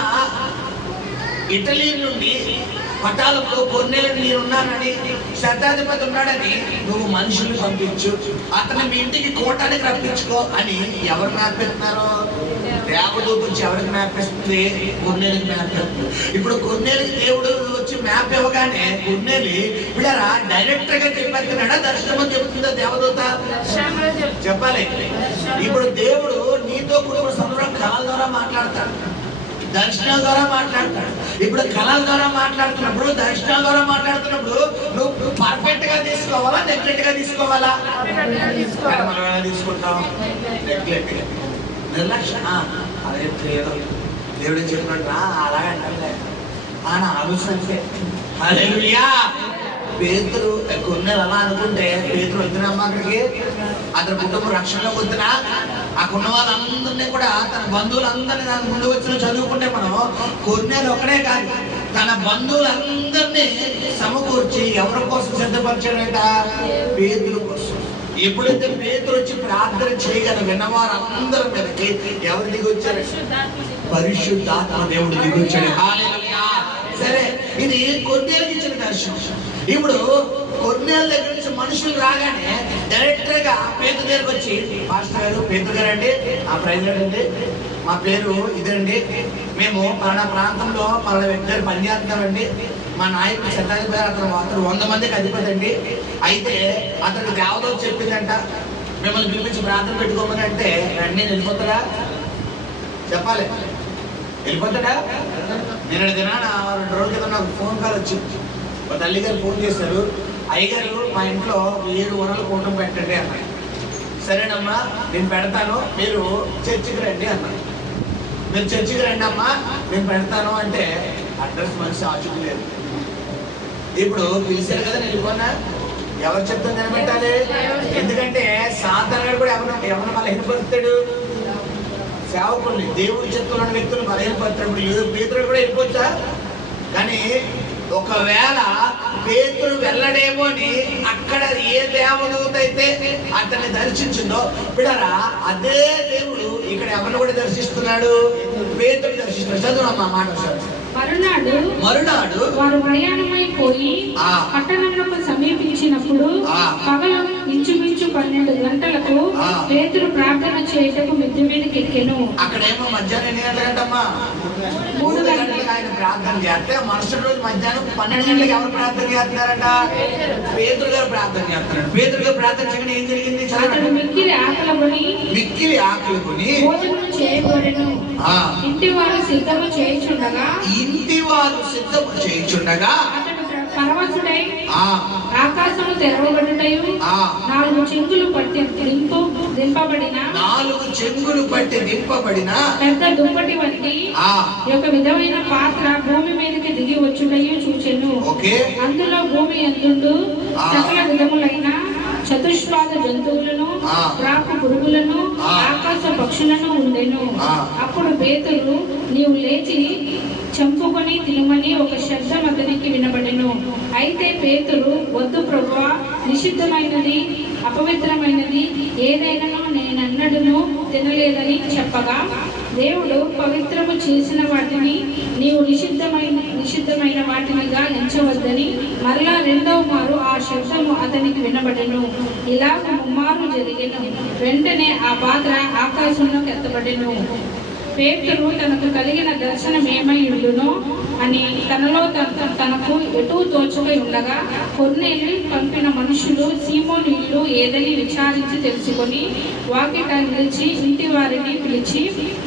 ఇటలీ నుండి పటాలంలో కొన్నేళ్ళు నేనున్నానని, శతాధిపతి ఉన్నాడని నువ్వు మనుషుల్ని పంపించు, అతను మీ ఇంటికి కోటానికి రప్పించుకో అని ఎవరు జ్ఞాపిస్తున్నారు? దేవదూత వచ్చి ఎవరికి జ్ఞాపిస్తుంది? కొన్నేళ్ళకి జ్ఞాపిస్తుంది. ఇప్పుడు కొన్నేళ్ళకి దేవుడు వచ్చి మ్యాప్ ఇవ్వగానే కొన్నేళ్ళు పిల్లరా డైరెక్టర్ గా చెప్పేస్తున్నాడా, దర్శనం చెప్తుందా దేవదూత? చెప్పాలి. ఇప్పుడు దేవుడు నీతో కుటుంబ సమయంలో కళల ద్వారా మాట్లాడతాడు, దర్శనాల ద్వారా మాట్లాడతాడు. ఇప్పుడు కళల ద్వారా మాట్లాడుతున్నప్పుడు, దర్శనాల ద్వారా మాట్లాడుతున్నప్పుడు నువ్వు పర్ఫెక్ట్ గా తీసుకోవాలా, నెగ్లెక్ట్ గా తీసుకోవాలా? మనం ఎలా తీసుకుంటాం? నెగ్లెక్ట్ గా, నిర్లక్ష్యం. అదే దేవుడు చెప్పినట్టు అలాగంటే ఆయన ఆలోచన. హల్లెలూయా. పేతురు కొన్నేళ్ళు అలా అనుకుంటే పేతురు వద్దునమ్మా అక్కడికి, అతని కుటుంబం రక్షణలోకి వద్దునా, అక్కడున్న వాళ్ళందరినీ కూడా తన బంధువులందరినీ దాని ముందు వచ్చిన చదువుకుంటే మనం కొన్నేళ్ళు ఒకడే కాదు తన బంధువులందరినీ సమకూర్చి ఎవరి కోసం సిద్ధపరిచాడంట? పేతురు కోసం. ఎప్పుడైతే పేతురు వచ్చి ప్రార్థన చేయగల విన్నవారందరి మీదకి ఎవరు దిగి వచ్చారు? పరిశుద్ధాత్మ దేవుడు దిగి వచ్చాడు. హల్లెలూయా. సరే, ఇది కొన్నేళ్ళకి ఇచ్చిన దర్శనం. ఇప్పుడు కొన్నేళ్ళ దగ్గర నుంచి మనుషులు రాగానే డైరెక్టర్ గా పేతురు దగ్గరకు వచ్చి, పాస్టర్ గారు, పేతురు గారు అండి, ఆ ప్రైవేట్ అండి, మా పేరు ఇదండి, మేము పలానా ప్రాంతంలో పలానా వ్యక్తి దగ్గర పనిచేస్తామండి, మా నాయకుడు శతాధిపతి అతను 100 మందికి అధిపతి అండి, అయితే అతనికి దేవదూత చెప్పిందంట మిమ్మల్ని పిలిపించి ప్రార్థన పెట్టుకోమని అంటే వెంటనే వెళ్ళిపోతాడా? చెప్పాలి, వెళ్ళిపోతాడా? నేను దినాన 2 రోజుల క్రితం నాకు ఫోన్ కాల్ వచ్చింది. మా తల్లి గారు ఫోన్ చేశారు, అయ్యగారు మా ఇంట్లో 7 వనలు కూటం పెట్టండి అన్నాడు. సరేనమ్మా నేను పెడతాను, మీరు చర్చికి రండి అన్నాడు. మీరు చర్చికి రండి అమ్మా నేను పెడతాను అంటే అడ్రస్ మనిషి ఆచుకోలేదు. ఇప్పుడు పిలిచారు కదా, వెళ్ళిపోనా? ఎవరు చెప్తాను నిలబెట్టాలి? ఎందుకంటే సాధారణ కూడా ఎవరిని బలహీనపరుస్తాడు? సేవకుల్ని, దేవుడు చెప్తున్న వ్యక్తులు బలహీనపరుస్తాడు. పేతురు కూడా వెళ్ళిపోవచ్చా? కానీ ఒకవేళ పేతురు వెళ్ళడేమో అని అక్కడ ఏ దేవదూత అయితే అతన్ని దర్శించిందో బిడ్డరా, అదే దేవుడు ఇక్కడ ఎవరిని కూడా దర్శిస్తున్నాడు? పేతురు దర్శిస్తున్నాడు. చదువు మాట. మరునాడు వారు ప్రయాణమైపోయి పట్టణంలో సమీపించినప్పుడు పగలు ఇంచుమించు 12 గంటలకు పేతురు ప్రార్థన చేయటకు మిద్దె మీదకి ఎక్కెను. అక్కడేమో మధ్యాహ్నం ఎన్ని గంటలకంటమ్మా? 3 గంటలకు ఆయన ప్రార్థన చేస్తే మరుసటి రోజు మధ్యాహ్నం 12 గంటలకు ఎవరు ప్రార్థన చేస్తున్నారంట? పేతురు గారు ప్రార్థన చేస్తున్నాడు. పేతురు గారు ప్రార్థన చేయడం ఏం జరిగింది? మిక్కిలి ఆకలి కొని భోజనం చేయబడెను. ఇంటి వారు సిద్ధము చేయుచుండగా అతడు పరవశుడై ఆకాశము తెరవబడుటయు 4 చెంగులు పట్టి దింపబడిన పెద్ద దుప్పటి వంటి ఒక విధమైన పాత్ర భూమి మీదకి దిగి వచ్చుటయు చూచెను. అందులో భూమి యందు సకల విధములైన చతుష్పాద జంతువులను, ప్రాకు పురుగులను, ఆకాశ పక్షులను ఉండెను. అప్పుడు పేతురు, నీవు లేచి చంపుకొని తినమని ఒక శబ్దం అతనికి వినబడెను. అయితే పేతురు, వద్దు ప్రభువా, నిషిద్ధమైనది, అపవిత్రమైనది ఏదైనాను నేనన్నడును తినలేదని చెప్పగా, దేవుడు పవిత్రము చేసిన వాటిని నీవు నిషిద్ధమైన వాటినిగా ఎంచవద్దని మరలా 2వ మారు ఆ శబ్దము అతనికి వినబడెను. ఇలా 3 మార్లు జరిగెను. వెంటనే ఆ పాత్ర ఆకాశంలోకి ఎత్తబడెను. పేతురు తనకు కలిగిన దర్శనం ఏమై ఉండునో అని తనలో తనకు ఎటూ తోచక ఉండగా కొన్నేళ్ళు పంపిన మనుషులు సీమోను ఇల్లు ఏదని విచారించి తెలుసుకొని వాకిట నిలిచి ఇంటి వారిని పిలిచి,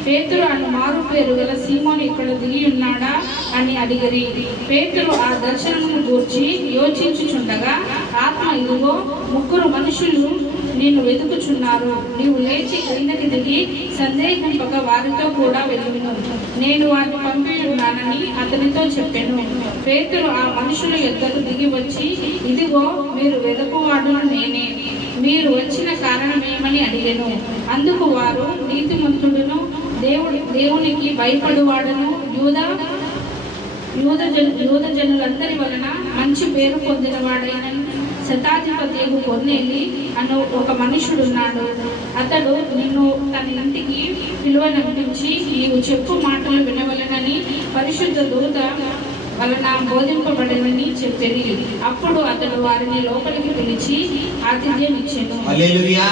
పేతురు అను మారు పేరు గల సీమోను ఇక్కడ దిగి ఉన్నాడా అని అడిగిరి. పేతురు ఆ దర్శనమును గూర్చి యోచించుచుండగా ఆత్మ, ఇదిగో 3 మనుషులు నిన్ను వెతుకుచున్నారు. నీవు లేచి క్రిందకి దిగి సందేహింపక వారితో కూడా వెళ్ళుము. నేను వారిని పంపి ఉన్నానని అతనితో చెప్పాను. పేతురు ఆ మనుషుల యొద్దకు దిగి వచ్చి, ఇదిగో మీరు వెతుకువాడును నేనే. మీరు వచ్చిన కారణమేమని అడిగాను. అందుకు వారు, నీతిమంతుడును దేవునికి భయపడువాడును యూద జనులందరి వలన మంచి పేరు పొందినవాడైన శతాధిపతి కొర్నేలి అను ఒక మనుషుడున్నాడు. అతడు నిన్ను తన ఇంటికి పిలువనంపించి నీవు చెప్పు మాటలు వినవలనని పరిశుద్ధ దూత వలన బోధింపబడనని చెప్పేది. అప్పుడు అతడు వారిని లోపలికి పిలిచి ఆతిథ్యం ఇచ్చాను. హల్లెలూయా.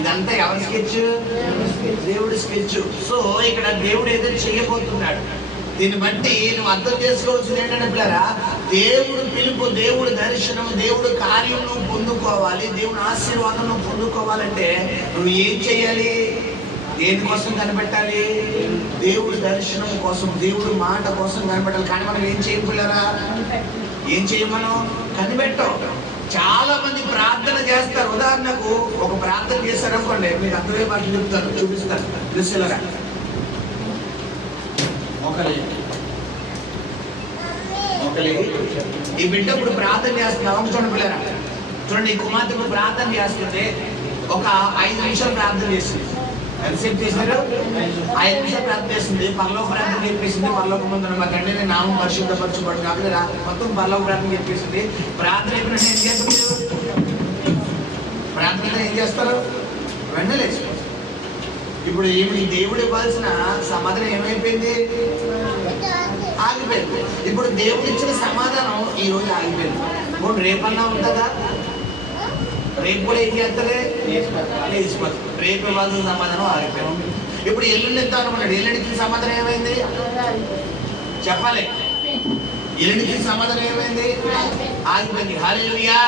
ఇదంతా ఎవరి స్కెచ్? దేవుడి స్కెచ్. సో ఇక్కడ దేవుడు ఏదో చేయబోతున్నాడు. దీన్ని బట్టి నువ్వు అర్థం చేసుకోవాల్సింది ఏంటంటే పిల్లరా, దేవుడు పిలుపు, దేవుడు దర్శనం, దేవుడు కార్యం నువ్వు పొందుకోవాలి, దేవుని ఆశీర్వాదం నువ్వు పొందుకోవాలంటే నువ్వు ఏం చేయాలి? దేనికోసం కనిపెట్టాలి? దేవుడి దర్శనం కోసం, దేవుడి మాట కోసం కనిపెట్టాలి. కానీ మనం ఏం చేయం పిల్లరా? ఏం చేయమనం? కనిపెట్టాం. చాలా మంది ప్రార్థన చేస్తారు. ఉదాహరణకు ఒక ప్రార్థన చేస్తారు అనుకోండి, మీకు అర్థమయ్యే మాటలు చెప్తారు, చూపిస్తారు. దృశ్యలరా ఈ బిడ్డ ఇప్పుడు ప్రార్థన చేస్తున్నాం. చూడండి పిల్లరా, చూడండి, ఈ కుమార్తె ఇప్పుడు ప్రార్థన చేస్తుంటే ఒక 5 నిమిషాలు ప్రార్థన చేసింది. ఎంతసేపు చేశారు? 5 నిమిషాలు ప్రార్థన చేసింది. పరలోక ప్రార్థన చెప్పేసింది. పరలోక ముందు మా తండ్రి నేను నామం పరిశుద్ధపరచబడు నాకు మొత్తం పరలోక ప్రార్థన చెప్పేసింది. ప్రార్థన అయిపోయినట్టు ఏం చేస్తారు? ప్రార్థన ఏం చేస్తారు? వెంటనే లేచిపోతారు. ఇప్పుడు ఈ దేవుడు ఇవ్వాల్సిన సమాధానం ఏమైపోయింది? ఆగిపోయింది. ఇప్పుడు దేవుడు ఇచ్చిన సమాధానం ఈ రోజు ఆగిపోయింది. ఇప్పుడు రేపన్నా ఉంటుందా? రేపు కూడా ఏం చేస్తారే? లేచిపోతుంది. రేపు ఇవ్వాల్సిన సమాధానం ఆగిపోయింది. ఇప్పుడు ఎల్లుండి ఎంత అనుకున్నాడు? ఎల్లుండికి సమాధానం ఏమైంది? చెప్పాలి. ఎల్లుండికి సమాధానం ఏమైంది? ఆగిపోయింది. హల్లెలూయా.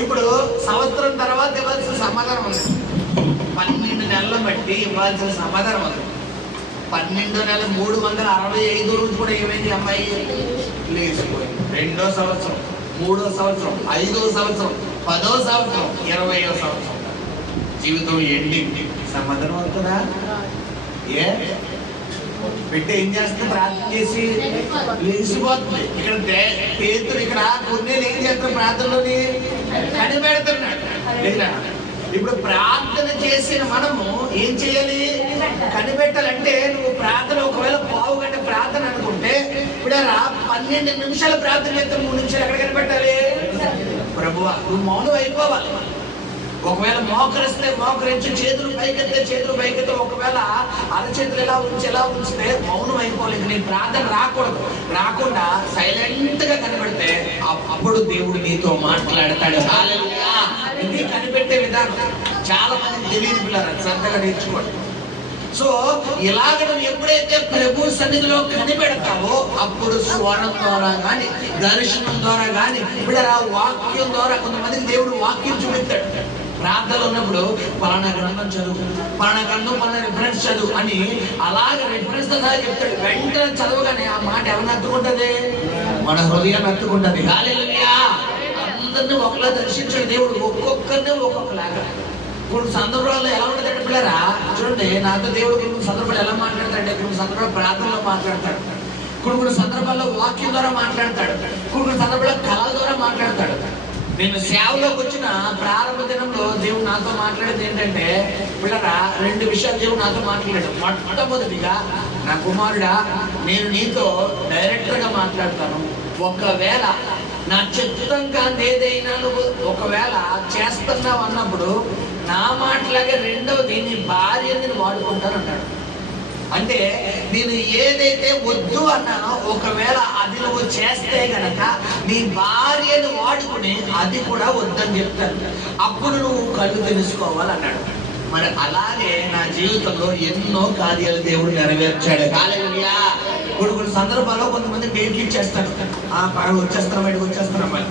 ఇప్పుడు సంవత్సరం తర్వాత ఇవ్వాల్సిన సమాధానం ఉంది. 12 నెలలు బట్టి ఇవ్వాల్సిన సమాధానం ఉంది. 12 నెలలు 365 రోజు కూడా ఏమైంది? అమ్మాయి లేచిపోయింది. 2వ సంవత్సరం, 3వ సంవత్సరం, 5వ సంవత్సరం, 10వ సంవత్సరం, 20వ సంవత్సరం, జీవితం ఎండింగ్. సమాధానం అవుతుందా? ఏ బిడ్డ ఏం చేస్తుంది? ప్రార్థన చేసి లేచిపోతుంది. ఇక్కడ పేతురు, ఇక్కడ కొన్నేళ్ళు ఏం చేస్తారు? ప్రార్థనలోని కనిపెడుతున్నాడు. లేదా ఇప్పుడు ప్రార్థన చేసిన మనము ఏం చేయాలి? కనిపెట్టాలంటే నువ్వు ప్రార్థన ఒకవేళ 1/2 గంట ప్రార్థన అనుకుంటే ఇప్పుడు 12 నిమిషాలు ప్రార్థన చేస్తే 3 నిమిషాలు ఎక్కడ కనిపెట్టాలి? ప్రభువా నువ్వు మౌనం అయిపోవాలి. ఒకవేళ మోకరిస్తే మోకరించి, చేతులు పైకెత్తే చేతులు పైకెత్తే, ఒకవేళ అరచేతులు ఎలా ఉంచితే మౌనం అయిపోలేదు. నీ ప్రార్థన రాకుండా సైలెంట్ గా కనిపెడితే అప్పుడు దేవుడు నీతో మాట్లాడతాడు. హల్లెలూయా. ఇది కనిపెట్టే విధానం చాలా మందికి తెలియదు పిల్లలు, శ్రద్ధగా నేర్చుకోండి. సో ఇలాగ నువ్వు ఎప్పుడైతే ప్రభు సన్నిధిలో కనిపెడతావో అప్పుడు స్వరం ద్వారా కానీ, దర్శనం ద్వారా కానీ, ఇప్పుడు వాక్యం ద్వారా కొంతమందికి దేవుడు వాక్యం చూపిస్తాడు. ప్రార్థనలో ఉన్నప్పుడు పలానా గ్రంథం చదువు, పలానా గ్రంథం, పలానా రిఫరెన్స్ చదువు అని అలాగే రిఫరెన్స్ తో చెప్తాడు. వెంటనే చదవగానే ఆ మాట ఎవరిని అత్తుకుంటది? మన హృదయాన్ని అత్తుకుంటది. హల్లెలూయా. అందరినీ ఒకలా దర్శించాడు దేవుడు, ఒక్కొక్కరిని ఒక్కొక్కలాగా. కొన్ని సందర్భాల్లో ఎలా ఉంటుందంటే పిల్లరా, చూడండి, నాతో దేవుడు కొన్ని సందర్భాలు ఎలా మాట్లాడతాడంటే, కొన్ని సందర్భాలు ప్రార్థనలో మాట్లాడతాడు, కొన్ని సందర్భాల్లో వాక్యం ద్వారా మాట్లాడతాడు, కొన్ని సందర్భాల్లో కళల ద్వారా మాట్లాడతాడు. నేను సేవలోకి వచ్చిన ప్రారంభ దినంలో దేవుడు నాతో మాట్లాడేది ఏంటంటే పిల్లరా, 2 విషయాలు దేవుడు నాతో మాట్లాడాడు. మొట్టమొదటిగా, నా కుమారుడా, నేను నీతో డైరెక్టర్ గా మాట్లాడతాను. ఒకవేళ నా చిత్తం కాని ఏదైనా నువ్వు ఒకవేళ చేస్తున్నావు అన్నప్పుడు నా మాటలాగే రెండవది నీ భార్యని నేను వాడుకుంటాను అన్నాడు. అంటే నేను ఏదైతే వద్దు అన్నానో ఒకవేళ అది నువ్వు చేస్తే గనక నీ భార్యను వాడుకుని అది కూడా వద్దని చెప్తాను. అప్పుడు నువ్వు కళ్ళు తెలుసుకోవాలన్నాడు. మరి అలాగే నా జీవితంలో ఎన్నో కార్యాలు దేవుడు నెరవేర్చాడు. హల్లెలూయా. కొన్ని సందర్భాల్లో కొంతమంది డేట్లు ఇచ్చేస్తారు. పడవ వచ్చేస్తున్నాం, బయటకు వచ్చేస్తున్నాం అని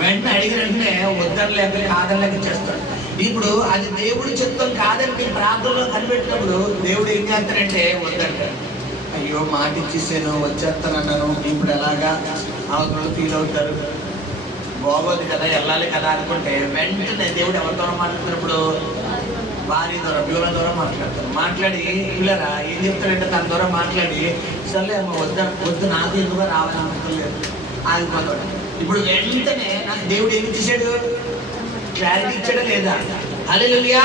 వెంటనే అడిగిన వెంటనే వద్దని లేక కాదని లేక ఇచ్చేస్తాడు. ఇప్పుడు అది దేవుడి చిత్తం కాదని మీ ప్రార్థనలో కనిపెట్టినప్పుడు దేవుడు ఏం చేస్తాడంటే వద్దంటాడు. అయ్యో మాట ఇచ్చేసాను, వచ్చేస్తానన్నాను, ఇప్పుడు ఎలాగా అవతల ఫీల్ అవుతారు. బాగోదు కదా, వెళ్ళాలి కదా అనుకుంటే వెంటనే దేవుడు ఎవరితో మాట్లాడుతున్నప్పుడు భార్య ద్వారా, పిల్లల ద్వారా మాట్లాడి పిల్లరా ఏం చెప్తాడంటే తన ద్వారా మాట్లాడి సర్లే అమ్మ వద్దు నాకు ఎందుకు రావాలనుకోలేదు ఆగిపోతాడు. ఇప్పుడు వెంటనే నాకు దేవుడు ఏమి ఇచ్చేసాడు? క్లారిటీ ఇచ్చాడా లేదా? హల్లెలూయా.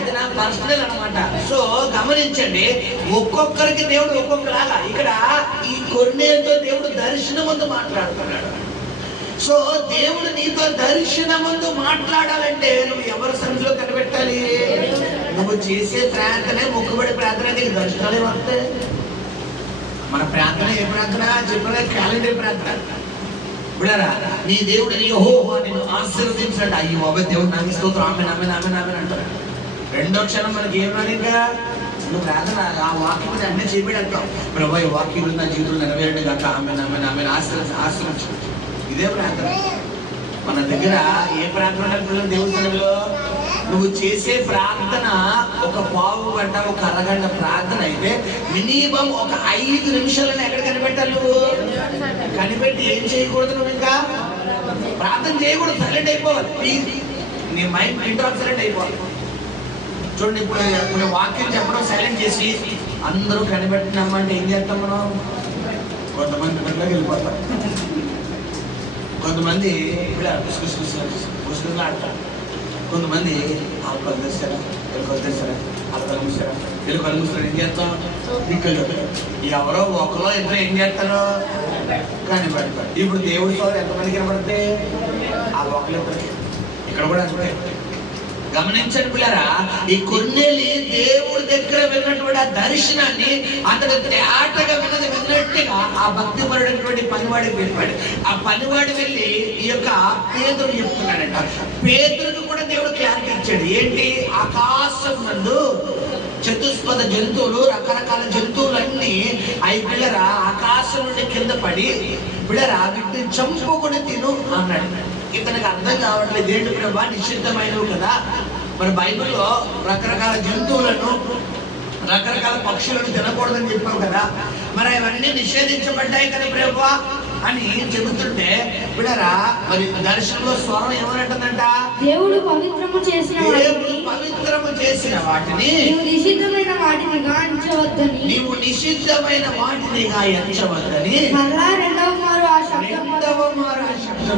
ఇది నా పర్సనల్ అన్నమాట. సో గమనించండి, ఒక్కొక్కరికి దేవుడు ఒక్కొక్కలాగా. ఇక్కడ ఈ కొర్నేలుతో దేవుడు దర్శనమందు మాట్లాడుతున్నాడు. సో దేవుడు నీతో దర్శనమందు మాట్లాడాలంటే నువ్వు ఎవరి సన్నిధిలో కనిపెట్టాలి? నువ్వు చేసే ప్రార్థనే మొక్కుబడి ప్రార్థన, నీకు దర్శనాలే వస్తాయి. మన ప్రార్థన ఏ ప్రార్థన చెప్పలే? క్యాలెండర్ ప్రార్థన. బిడ్డలారా, నీ దేవుడు యెహోవా నిన్ను ఆశీర్వదించాడు. అయ్యో బాబా దేవుడు నాకు స్తోత్రం, ఆమేన్ ఆమేన్ ఆమేన్ ఆమేన్ అంటారు. రెండో క్షణం మనకి ఏం రాని, ఇంకా నువ్వు ప్రార్థన ఆ వాక్యం మీద అన్నీ చేయబడి అంటాం. ప్రభా ఈ వాక్యం నా జీవితంలో నెరవేరండి కాక, ఆమేన్ ఆమేన్ ఆమేన్ ఆశీర్వదించు. ఇదే ప్రార్థన. మన దగ్గర ఏ ప్రార్థన దేవుడి సన్నిధిలో నువ్వు చేసే ప్రార్థన ఒక పావు గంట, ఒక అరగంట ప్రార్థన అయితే మినిమం ఒక 5 నిమిషాలను ఎక్కడ కనిపెట్టాలి? నువ్వు కనిపెట్టి ఏం చేయకూడదు? నువ్వు ఇంకా ప్రార్థన చేయకూడదు, సైలెంట్ అయిపోవాలి. ప్లీజ్ నీ మైండ్ ఇంటరాక్ట్ సైలెంట్ అయిపోవాలి. చూడండి, ఇప్పుడు వాక్యం చెప్పడం సైలెంట్ చేసి అందరూ కనిపెట్టినామంటే ఏం చేస్తాం మనం? కొంతమంది బిడ్డలోకి వెళ్ళిపోతాం, కొంతమంది పుస్తకాలు ఆడతారు, కొంతమంది వాళ్ళు కలిగిస్తారా, వీళ్ళు కలిగిస్తారా, వాళ్ళు కలిగిస్తారా, వీళ్ళు కలిగిస్తారా. ఏం చేస్తాం? దిక్కులు ఎవరో ఒకరో ఇద్దరు ఏం చేస్తారో కనిపెడతారు. ఇప్పుడు దేవుడి సోదరు ఎంతమంది కనబడితే ఆ ఒకరిద్దరికి. ఇక్కడ కూడా అంతే. గమనించండి పిల్లరా, ఈ కొర్నేలి దేవుడి దగ్గర విన్నటువంటి ఆ దర్శనాన్ని అతడు తేటగా విన్నట్టుగా ఆ భక్తిపరుడైనటువంటి పనివాడికి వెళ్ళిపోయాడు. ఆ పనివాడు వెళ్ళి ఈ యొక్క పేతురు చెప్తున్నాడంట. పేతురుకు కూడా దేవుడు క్లారిటీ ఇచ్చాడు. ఏంటి? ఆకాశం నందు చతుష్పద జంతువులు, రకరకాల జంతువులన్నీ అవి పిల్లరా ఆకాశం నుండి కింద పడి పిల్లరా వీటిని చంపుకొని తిను అన్నాడు. ఇతనికి అర్థం కావట్లేదు. ఏంటి ప్రభా, నిషిద్ధమైనవి కదా. మరి బైబిల్లో రకరకాల జంతువులను, రకరకాల పక్షులను తినకూడదని చెప్పావు కదా, మరి అవన్నీ నిషేధించబడ్డాయి కదా ప్రభా అని చెబుతుంటే పిల్లరా మరి దర్శనంలో స్వరం ఏమనంటుందంట? దేవుడు పవిత్రము చేసిన వాటిని నీవు నిషిద్ధమైన వాటినిగా ఎంచవద్దని మరలా రెండవ మారు ఆ శబ్దం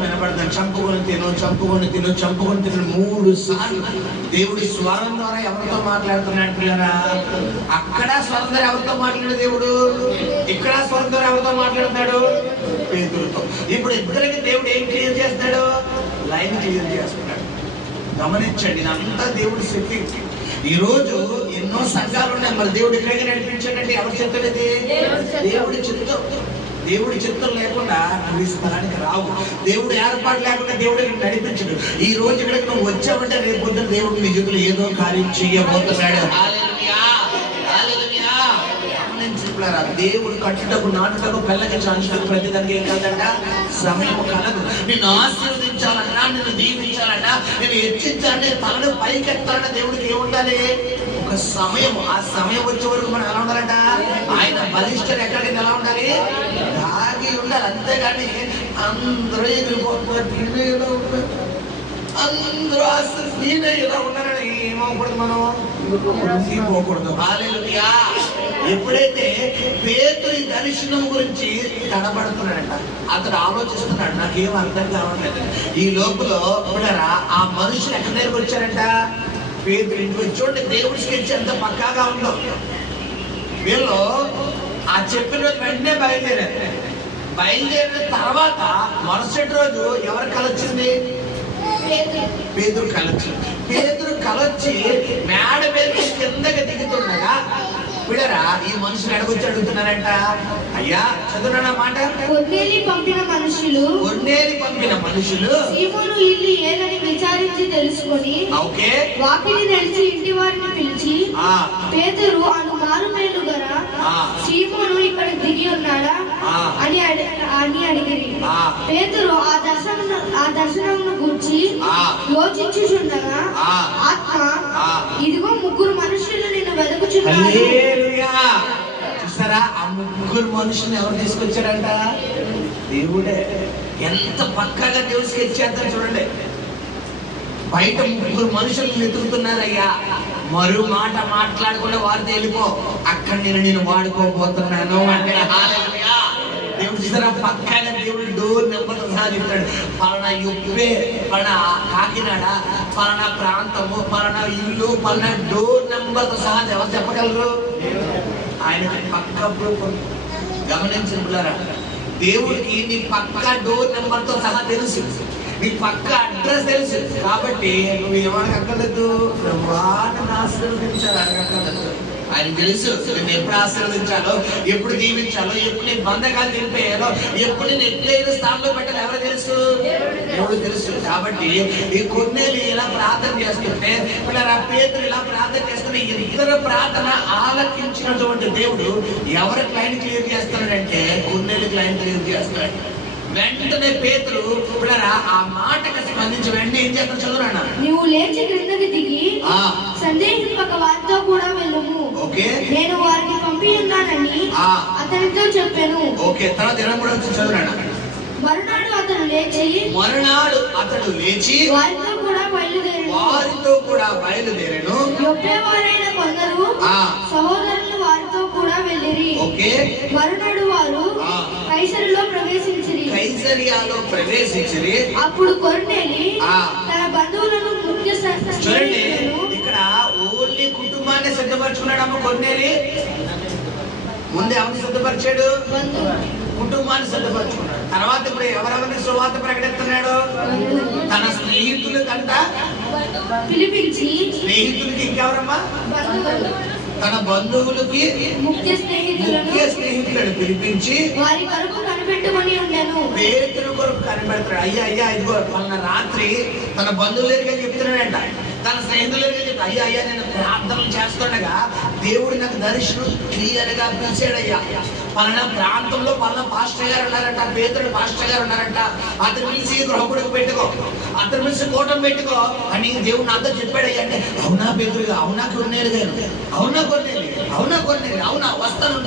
వినపడతాను. చంపుకొని తిను 3 సార్లు దేవుడి స్వరం ద్వారా ఎవరితో మాట్లాడుతున్నాడు పిల్లరా? అక్కడ స్వరం ద్వారా ఎవరితో మాట్లాడు దేవుడు, ఇక్కడ స్వరం ద్వారా ఎవరితో మాట్లాడుతున్నాడు? పేతురుతో. ఇప్పుడు ఇద్దరికి దేవుడు ఏం క్లియర్ చేస్తాడు? లైన్ క్లియర్ చేస్తున్నాడు. గమనించండి, ఇదంతా దేవుడి శక్తి. ఈ రోజు ఎన్నో సంఘాలు ఉన్నాయి, మరి దేవుడు ఎక్కడికి నడిపించాడంటే ఎవరి చిత్తం ఇది? దేవుడి చిత్తం. దేవుడి చిత్తం లేకుండా నువ్వు ఈ స్థలానికి రావు. దేవుడు ఏర్పాటు లేకుండా దేవుడు నడిపించడు. ఈ రోజు ఇక్కడికి నువ్వు వచ్చావంటే రేపు పొద్దున దేవుడు నీ జీవితంలో ఏదో కార్యం చేయబోతున్నాడు. దేవుడు కట్టుటకు, నాటుటకు, పిల్లకి చాంచుటకు ప్రతిదానికి ఏం కాదంట? సమయం కలదు. నిన్ను ఆశీర్వదించాలన్నా, నిన్ను దీవించాలన్నా, నేను హెచ్చించాలంటే, తలను పైకెత్తాలన్నా దేవుడికి ఏముండాలి? ఒక సమయం. ఆ సమయం వచ్చే వరకు మనం ఎలా ఉండాలంట? ఆయన బలిష్టం ఎక్కడికి ఎలా ఉండాలి? దాగి ఉండాలి. అంతేగాని అందరూ ఎగిరిపోతున్నారు, అందరూ అసలు నేనే ఇలా ఉన్నారని ఏమవకూడదు, మనం పోకూడదు. హల్లెలూయా. ఎప్పుడైతే పేతురు ఈ దర్శనం గురించి తడబడుతున్నాడంట, అతడు ఆలోచిస్తున్నాడు, నాకేం అర్థం కావట్లేదు. ఈ లోపల ఆ మనుషులు ఎక్కడి దగ్గరకు వచ్చారంట? పేతురు ఇంటికి. చూడండి దేవుడి స్కెచ్ ఎంత పక్కాగా ఉందో. వీళ్ళు ఆ చెప్పిన రోజు వెంటనే బయలుదేరిన తర్వాత మరుసటి రోజు ఎవరు కలొచ్చింది? పేతురు కలొచ్చింది. పేతురు కలొచ్చి మేడ మీద కిందకి దిగుతుండగా పిల్లరా ఈ మనుషులు ఎడగొచ్చి అడుగుతున్నారంట, అయ్యా చదువునా మాట, కొర్నేలి పంపిన మనుషులు సీమోను ఇల్లు ఏదని విచారించి తెలుసుకొని వాకిలి తెరిచి ఇంటి వారిని పిలిచి, పేతురు అను మారుమేలు గల సీమోను ఇక్కడ దిగి ఉన్నాడా అని అడిగిరి. పేతురు ఆ దర్శనమును గూర్చి యోచించుచుండగా ఆత్మ, ఇదిగో 3 మనుషులు నిన్ను వెతుకుచున్నారు. చూసారా, ఆ 3 మనుషులు ఎవరు తీసుకొచ్చారంట? దేవుడే. ఎంత పక్కాగా దేవుడు స్కెచ్ చేస్తాడు చూడండి. బయట 3 మనుషులు వెతుకుతున్నారయ్యా, మరో మాట మాట్లాడకుండా వారితో వెళ్ళిపో, అక్కడ నేను వాడుకోబోతున్నాను అంటే హల్లెలూయా. దేవుడు చూసారా, పక్కాగా దేవుడు డోర్ నెంబర్ సహా చెప్తాడు. పలానా యుప్పే, పలానా కాకినాడ, పలానా ప్రాంతము, పలానా ఇల్లు, పలానా డోర్ నెంబర్ సహా ఎవరు చెప్పగలరు? ఆయన పక్క గమనించిన పిల్లరా, దేవుడికి నీ పక్క డోర్ నెంబర్ తో సహా తెలుసు, నీ పక్క అడ్రస్ తెలుసు. కాబట్టి నువ్వు ఏమని అక్కర్లేదు, వాటిని ఆశీర్వదించాలి అడగక్కర్లేదు. ఆయన తెలుసు నేను ఎప్పుడు ఆశీర్వదించాలో, ఎప్పుడు దీవించాలో, ఎప్పుడు నేను బంధకాలు నిలిపేయాలో, ఎప్పుడు నేను ఎట్లయిన స్థానంలో పెట్టాలో ఎవరు తెలుసు? దేవుడు తెలుసు. కాబట్టి ఈ కొన్నేళ్ళు ఇలా ప్రార్థన చేస్తుంటే, పిల్లరా పేతురు ఇలా ప్రార్థన చేస్తుంటే, ఇద్దరు ప్రార్థన ఆలకించినటువంటి దేవుడు ఎవరి క్లైంట్ క్లియర్ చేస్తాడంటే కొన్నేళ్ళు క్లైంట్ క్లియర్ చేస్తాడు. వెంటనే పేతురు పిల్లరా ఆ మాటకు స్పందించి వెంటనే ఏం చేస్తాడు చదువురా, నీవు లేచి క్రిందకి దిగి సందేహింపక వారితో కూడా వెళ్ళము, నేను వారిని పంపి ఉన్నానని అతనితో చెప్పాను. ఓకే, తర్వాత 23 వచ్చి చదువురా. మరునాడు అతడు లేచి వారితో కూడా బయలుదేరెను. యొప్పేవారైన కొందరు సహోదరులు వారితో కూడా వెళ్ళిరి. మరునాడు వారు కైసరియాలో ప్రవేశించిరి. అప్పుడు కొర్నేలి తన బంధువులను ముఖ్య చూడండి, ఇక్కడ ఓన్లీ కుటుంబాన్ని సిద్ధపరచుకున్నాడు అమ్మ కొర్నేలి. ముందే ఎవరిని సిద్ధపరిచాడు? కుటుంబాన్ని సిద్ధపరచుకున్నాడు. తర్వాత ఇప్పుడు ఎవరెవరిని సువార్త ప్రకటిస్తున్నాడు? తన స్నేహితులకంట పిలిపించి, స్నేహితులకి ఇంకెవరమ్మా? తన బంధువులకి ముఖ్య స్నేహితులను పిలిపించి వారి కొరకు కనిపెట్టుకొని ఉండెను. పేతురు కొరకు కనిపెడతాడు. అయ్యా ఇదిగో మొన్న రాత్రి తన బంధువుల దగ్గర చెప్తున్నాడంట, తన స్నేహితుల దగ్గర చెప్తా, అయ్యా నేను ప్రార్థనలు చేస్తుండగా దేవుడు నాకు దర్శనం క్లియర్ గా పిలిచాడయ్యా. పలానా ప్రాంతంలో పలానా పాస్టర్ గారు ఉన్నారంట, పేతుడు పాస్టర్ గారు ఉన్నారంట, అతను పిలిచి గృహపుడికి పెట్టుకో, అతను పిలిచి కోటం పెట్టుకో అని దేవుడు నాతో చెప్పాడయ్యా. అంటే అవునా పేతుడు, అవునా కొన్నేళ్ళు గారు, అవునా కొన్నేళ్ళు, అవునా వస్తాను,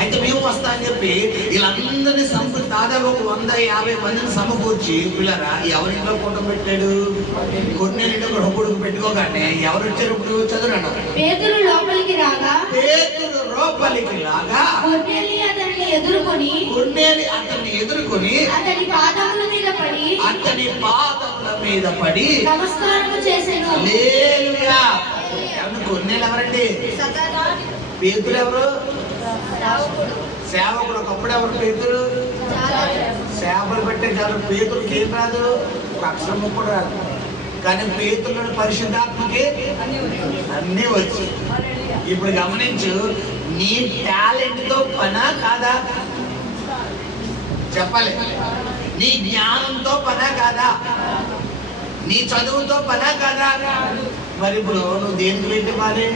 అయితే మేము వస్తా అని చెప్పి వీళ్ళందరినీ దాదాపు 150 మందిని సమకూర్చి పిల్లరా ఎవరింట్లో కూటం పెట్టాడు? కొన్నేళ్ళ గృహపుడికి పెట్టుకోగానే ఎవరు వచ్చారు? ఇప్పుడు చదువురా. పేతురు లోపలికి రాగా కొన్నేలి అతన్ని ఎదుర్కొని అతని పాదముల మీద పడి నమస్కారం చేసెను. హల్లెలూయా. కొన్నేళ్ళు ఎవరండి? పేతురు ఎవరు? సేవకుడు. ఒకప్పుడు ఎవరు పేతురు? సేవలు పెట్టే చాలు, పేతురుకి ఏం రాదు, అక్షరం కూడా రాదు. కానీ పేతురులను పరిశుద్ధాత్మకి అన్నీ వచ్చి. ఇప్పుడు గమనించు, నీ టాలెంట్ తో పనా కాదా చెప్పాలి? నీ జ్ఞానంతో పనా కాదా? నీ చదువుతో పనా కాదా? మరి ఇప్పుడు నువ్వు దేనికి వెళ్ళివ్వాలి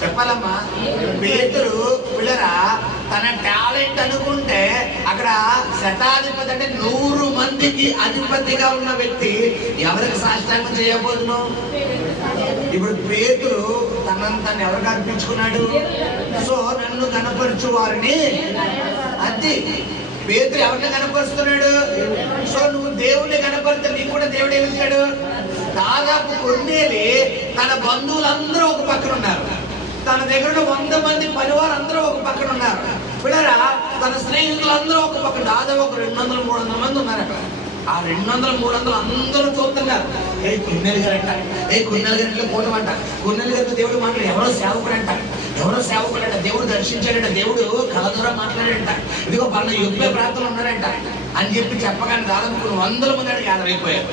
చెప్పాలమ్మా. పేతురు పిల్లరా తన టాలెంట్ అనుకుంటే అక్కడ శతాధిపతి అంటే 100 మందికి అధిపతిగా ఉన్న వ్యక్తి ఎవరికి సాష్టాంగం చేయబోదును? ఇప్పుడు పేతురు తనను ఎవరికి అర్పించుకున్నాడు? సో నన్ను కనపరచు వారిని, అది పేతురు ఎవరిని కనపరుస్తున్నాడు? సో నువ్వు దేవుణ్ణి కనపరిస్తే నీకు కూడా దేవుడు ఏమిస్తాడు? దాదాపు కొన్నేలి తన బంధువులందరూ ఒక పక్కన ఉన్నారు, తన దగ్గర 100 మంది పనివారు అందరూ ఒక పక్కన ఉన్నారు పిల్లరా, తన స్నేహితులందరూ ఒక పక్కన, దాదాపు ఒక 200-300 మంది ఉన్నారు అక్కడ. ఆ 200-300 అందరూ చూస్తున్నారు. కొన్నేలు గారంట, కొన్నేలు గారి కూటం అంట, కొన్నేలు గారితో దేవుడు మాట్లాడు, ఎవరో సేవకుడంట, దేవుడు దర్శించాడంట, దేవుడు కళ ద్వారా మాట్లాడాడంట, ఇదిగో పలానా యుద్ధ ప్రాంతంలో ఉన్నారంట అని చెప్పి చెప్పగానే దాదాపు కొన్ని 100 మంది గ్యాదర్ అయిపోయారు.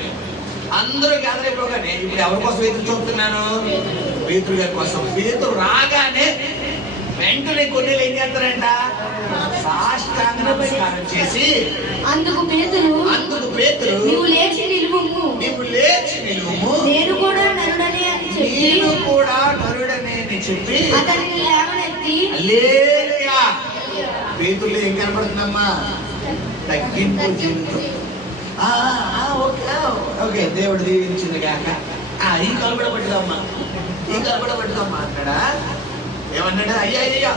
అందరూ గ్యాదర్ అయిపోగానే ఇప్పుడు ఎవరి కోసం ఎదురు చూస్తున్నాను? పేతురు గారి కోసం. పేతురు రాగానే వెంటనే కొన్నేళ్ళు ఏం చేస్తారంట? సాష్టాంగ నమస్కారం చేసి అందుకు పేతురు నీవు లేచి నిలువుము, నేను కూడా నరుడనే అని చెప్పి అతన్ని లేవనెత్తి. హల్లెలూయా. పేతురులో ఏం కనపడుతుందమ్మా? తగ్గింపు జీవితం. ఓకే, దేవుడు దీవించింది కాక ఈ కలబడ పట్టుదమ్మా, అక్కడ ఏమన్నాడు? అయ్యా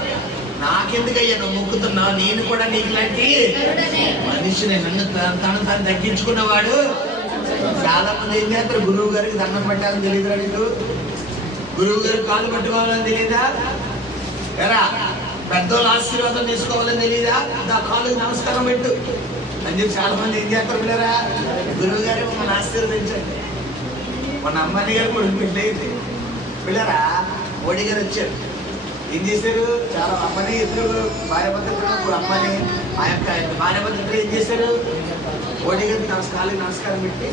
నాకెందుకయ్యా నువ్వు మొక్కుతున్నావు, నేను కూడా నీకు లాంటి మనిషిని, నన్ను తాను తగ్గించుకున్నవాడు. చాలా మంది ఏం చేస్తారు, గురువు గారికి దండం పెట్టాలని తెలియదురా నీకు, గురువు గారికి కాలు పట్టుకోవాలని తెలియదా, ఎరా పెద్దోళ్ళ ఆశీర్వాదం తీసుకోవాలని తెలియదా, నా కాలుకి నమస్కారం పెట్టు అని చెప్పి చాలా మంది ఏం చేస్తారు పిల్లరా, గురువు గారి మమ్మల్ని ఆశీర్వదించండి. మన అమ్మాయి గారు కూడా పెట్టలేదు పిల్లరా, మోడీ గారు వచ్చారు, ఏం చేశారు, చాలా అమ్మని ఇద్దరు భార్య భద్రతలు, ఇప్పుడు అమ్మని ఆ యొక్క భార్య భద్రతలు ఏం చేశారు, మోడీ గారికి నమస్కారం పెట్టి.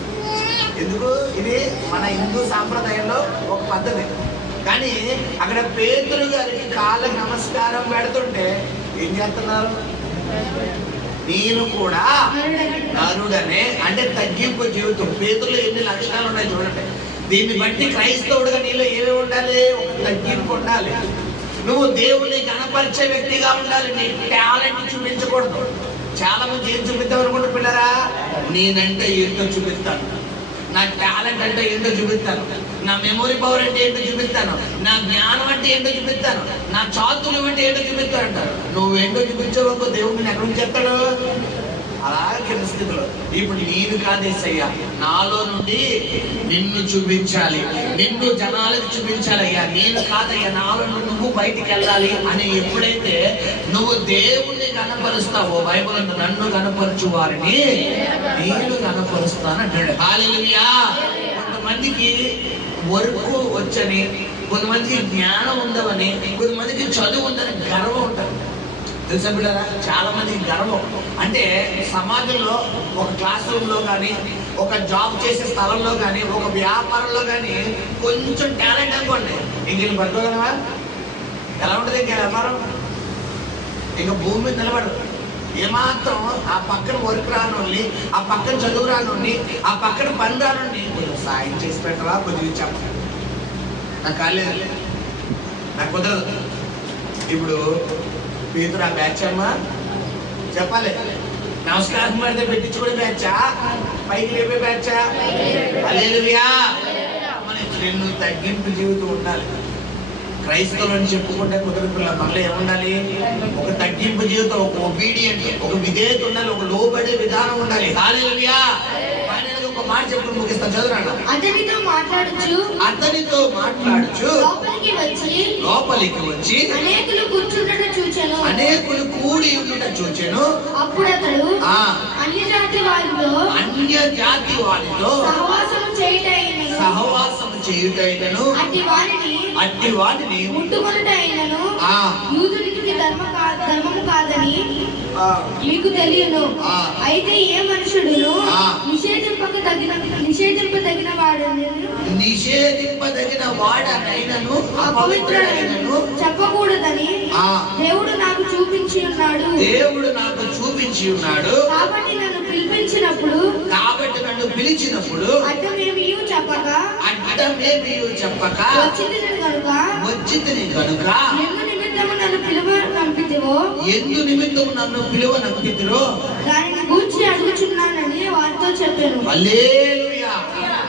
ఎందుకు, ఇది మన హిందూ సాంప్రదాయంలో ఒక పద్ధతి. కానీ అక్కడ పేతురు గారికి కాళ్ళకి నమస్కారం పెడుతుంటే ఏం చేస్తున్నారు, నేను కూడా నరుడనే, అంటే తగ్గింపు జీవితం. పేతురులో ఎన్ని లక్షణాలు ఉన్నాయి చూడండి. దీన్ని బట్టి క్రైస్తవుడుగా నీలో ఏమి ఉండాలి, ఒక తగ్గింపు ఉండాలి. నువ్వు దేవుని కనపరిచే వ్యక్తిగా ఉండాలి, నీ టాలెంట్ చూపించకూడదు. చాలా మంది ఏం చూపిద్దాం అనుకుంటే పిల్లరా, నేనంటే ఏంటో చూపిస్తాను, నా టాలెంట్ అంటే ఏంటో చూపిస్తాను, నా మెమొరీ పవర్ అంటే ఏంటో చూపిస్తాను, నా జ్ఞానం అంటే ఏంటో చూపిస్తాను, నా చాతుర్యం అంటే ఏంటో చూపిస్తాను అంటారు. నువ్వేంటో చూపించవరకు దేవుడిని ఎక్కడి నుంచి చెప్తాడు, అలా కింద స్థితిలో. ఇప్పుడు నేను కాదేసయ్యా, నాలో నుండి నిన్ను చూపించాలి, నిన్ను జనాలకు చూపించాలి అయ్యా, నేను కాదయ్యా, నాలో నుండి నువ్వు బయటికి వెళ్ళాలి అని ఎప్పుడైతే నువ్వు దేవుణ్ణి కనపరుస్తావో, బైబిల్ అంతా నన్ను కనపరచు వారిని నేను కనపరుస్తాను అంటాడు. హల్లెలూయా. కొంతమందికి వర్క్ వచ్చని, కొంతమందికి జ్ఞానం ఉందని, కొంతమందికి చదువు ఉందని గర్వం ఉంటుంది. తెలుసా బిడ్డరా, చాలా మందికి గర్వం అంటే సమాజంలో ఒక క్లాస్ రూమ్ లో కానీ, ఒక జాబ్ చేసే స్థలంలో కానీ, ఒక వ్యాపారంలో కానీ కొంచెం టాలెంట్ అనుకోండి, ఇంకేం పట్టుకోగలవా, ఎలా ఉంటుంది ఇంకా వ్యాపారం, ఇంకా భూమి మీద నిలబడదు. ఏమాత్రం ఆ పక్కన వర్క్ రానుండి, ఆ పక్కన చదువు రానుండి, ఆ పక్కన పని రానుండి, కొంచెం సాయం చేసి పెట్టవా, కొద్దిగా చెప్పండి, నాకు కాలేదు, నాకు కుదరదు. ఇప్పుడు పేతురు ఆ బ్యాచ్ అమ్మా చెప్పాలి, నమస్కారం పడితే పెట్టించుకునే బ్యాచా, పైకి లేపే బ్యాచా, హల్లెలూయా. మన రెండు తగ్గింపు జీవితం ఉండాలి. క్రైస్తవులను చెప్పుకుంటే కుదరదు. మనలో ఏముండాలి, ఒక తగ్గింపు జీవితం, ఒక ఒబీడియంట్, ఒక విధేయత ఉండాలి, ఒక లోబడే విధానం ఉండాలి. హల్లెలూయా. ఒక మాట చెప్పుకుని ముగిస్తాను, చదువురా. అతనితో మాట్లాడుచు లోపలికి వచ్చి అనేకులు కూడి ఉండుట చూచెను. అప్పుడు అతడు అన్య జాతి వారితో సహవాసము చేయుటైనను అట్టి వాటిని ముట్టుకొనుటైనను యూదునికి ధర్మము కాదని మీకు తెలియను. అయితే ఏ మనుషుడును నిషేధింపదగిన వాడనైనను అపవిత్రుడైనను చెప్పకూడదని దేవుడు నాకు చూపించి ఉన్నాడు. కాబట్టి నన్ను పిలిచినప్పుడు అడ్డమేమీ చెప్పక వచ్చితిని కనుక ఎందు నిమిత్తము నన్ను పిలువనంపితిరో దానిని గూర్చి అడుగుచున్నానని వారితో చెప్పాను. హల్లెలూయా.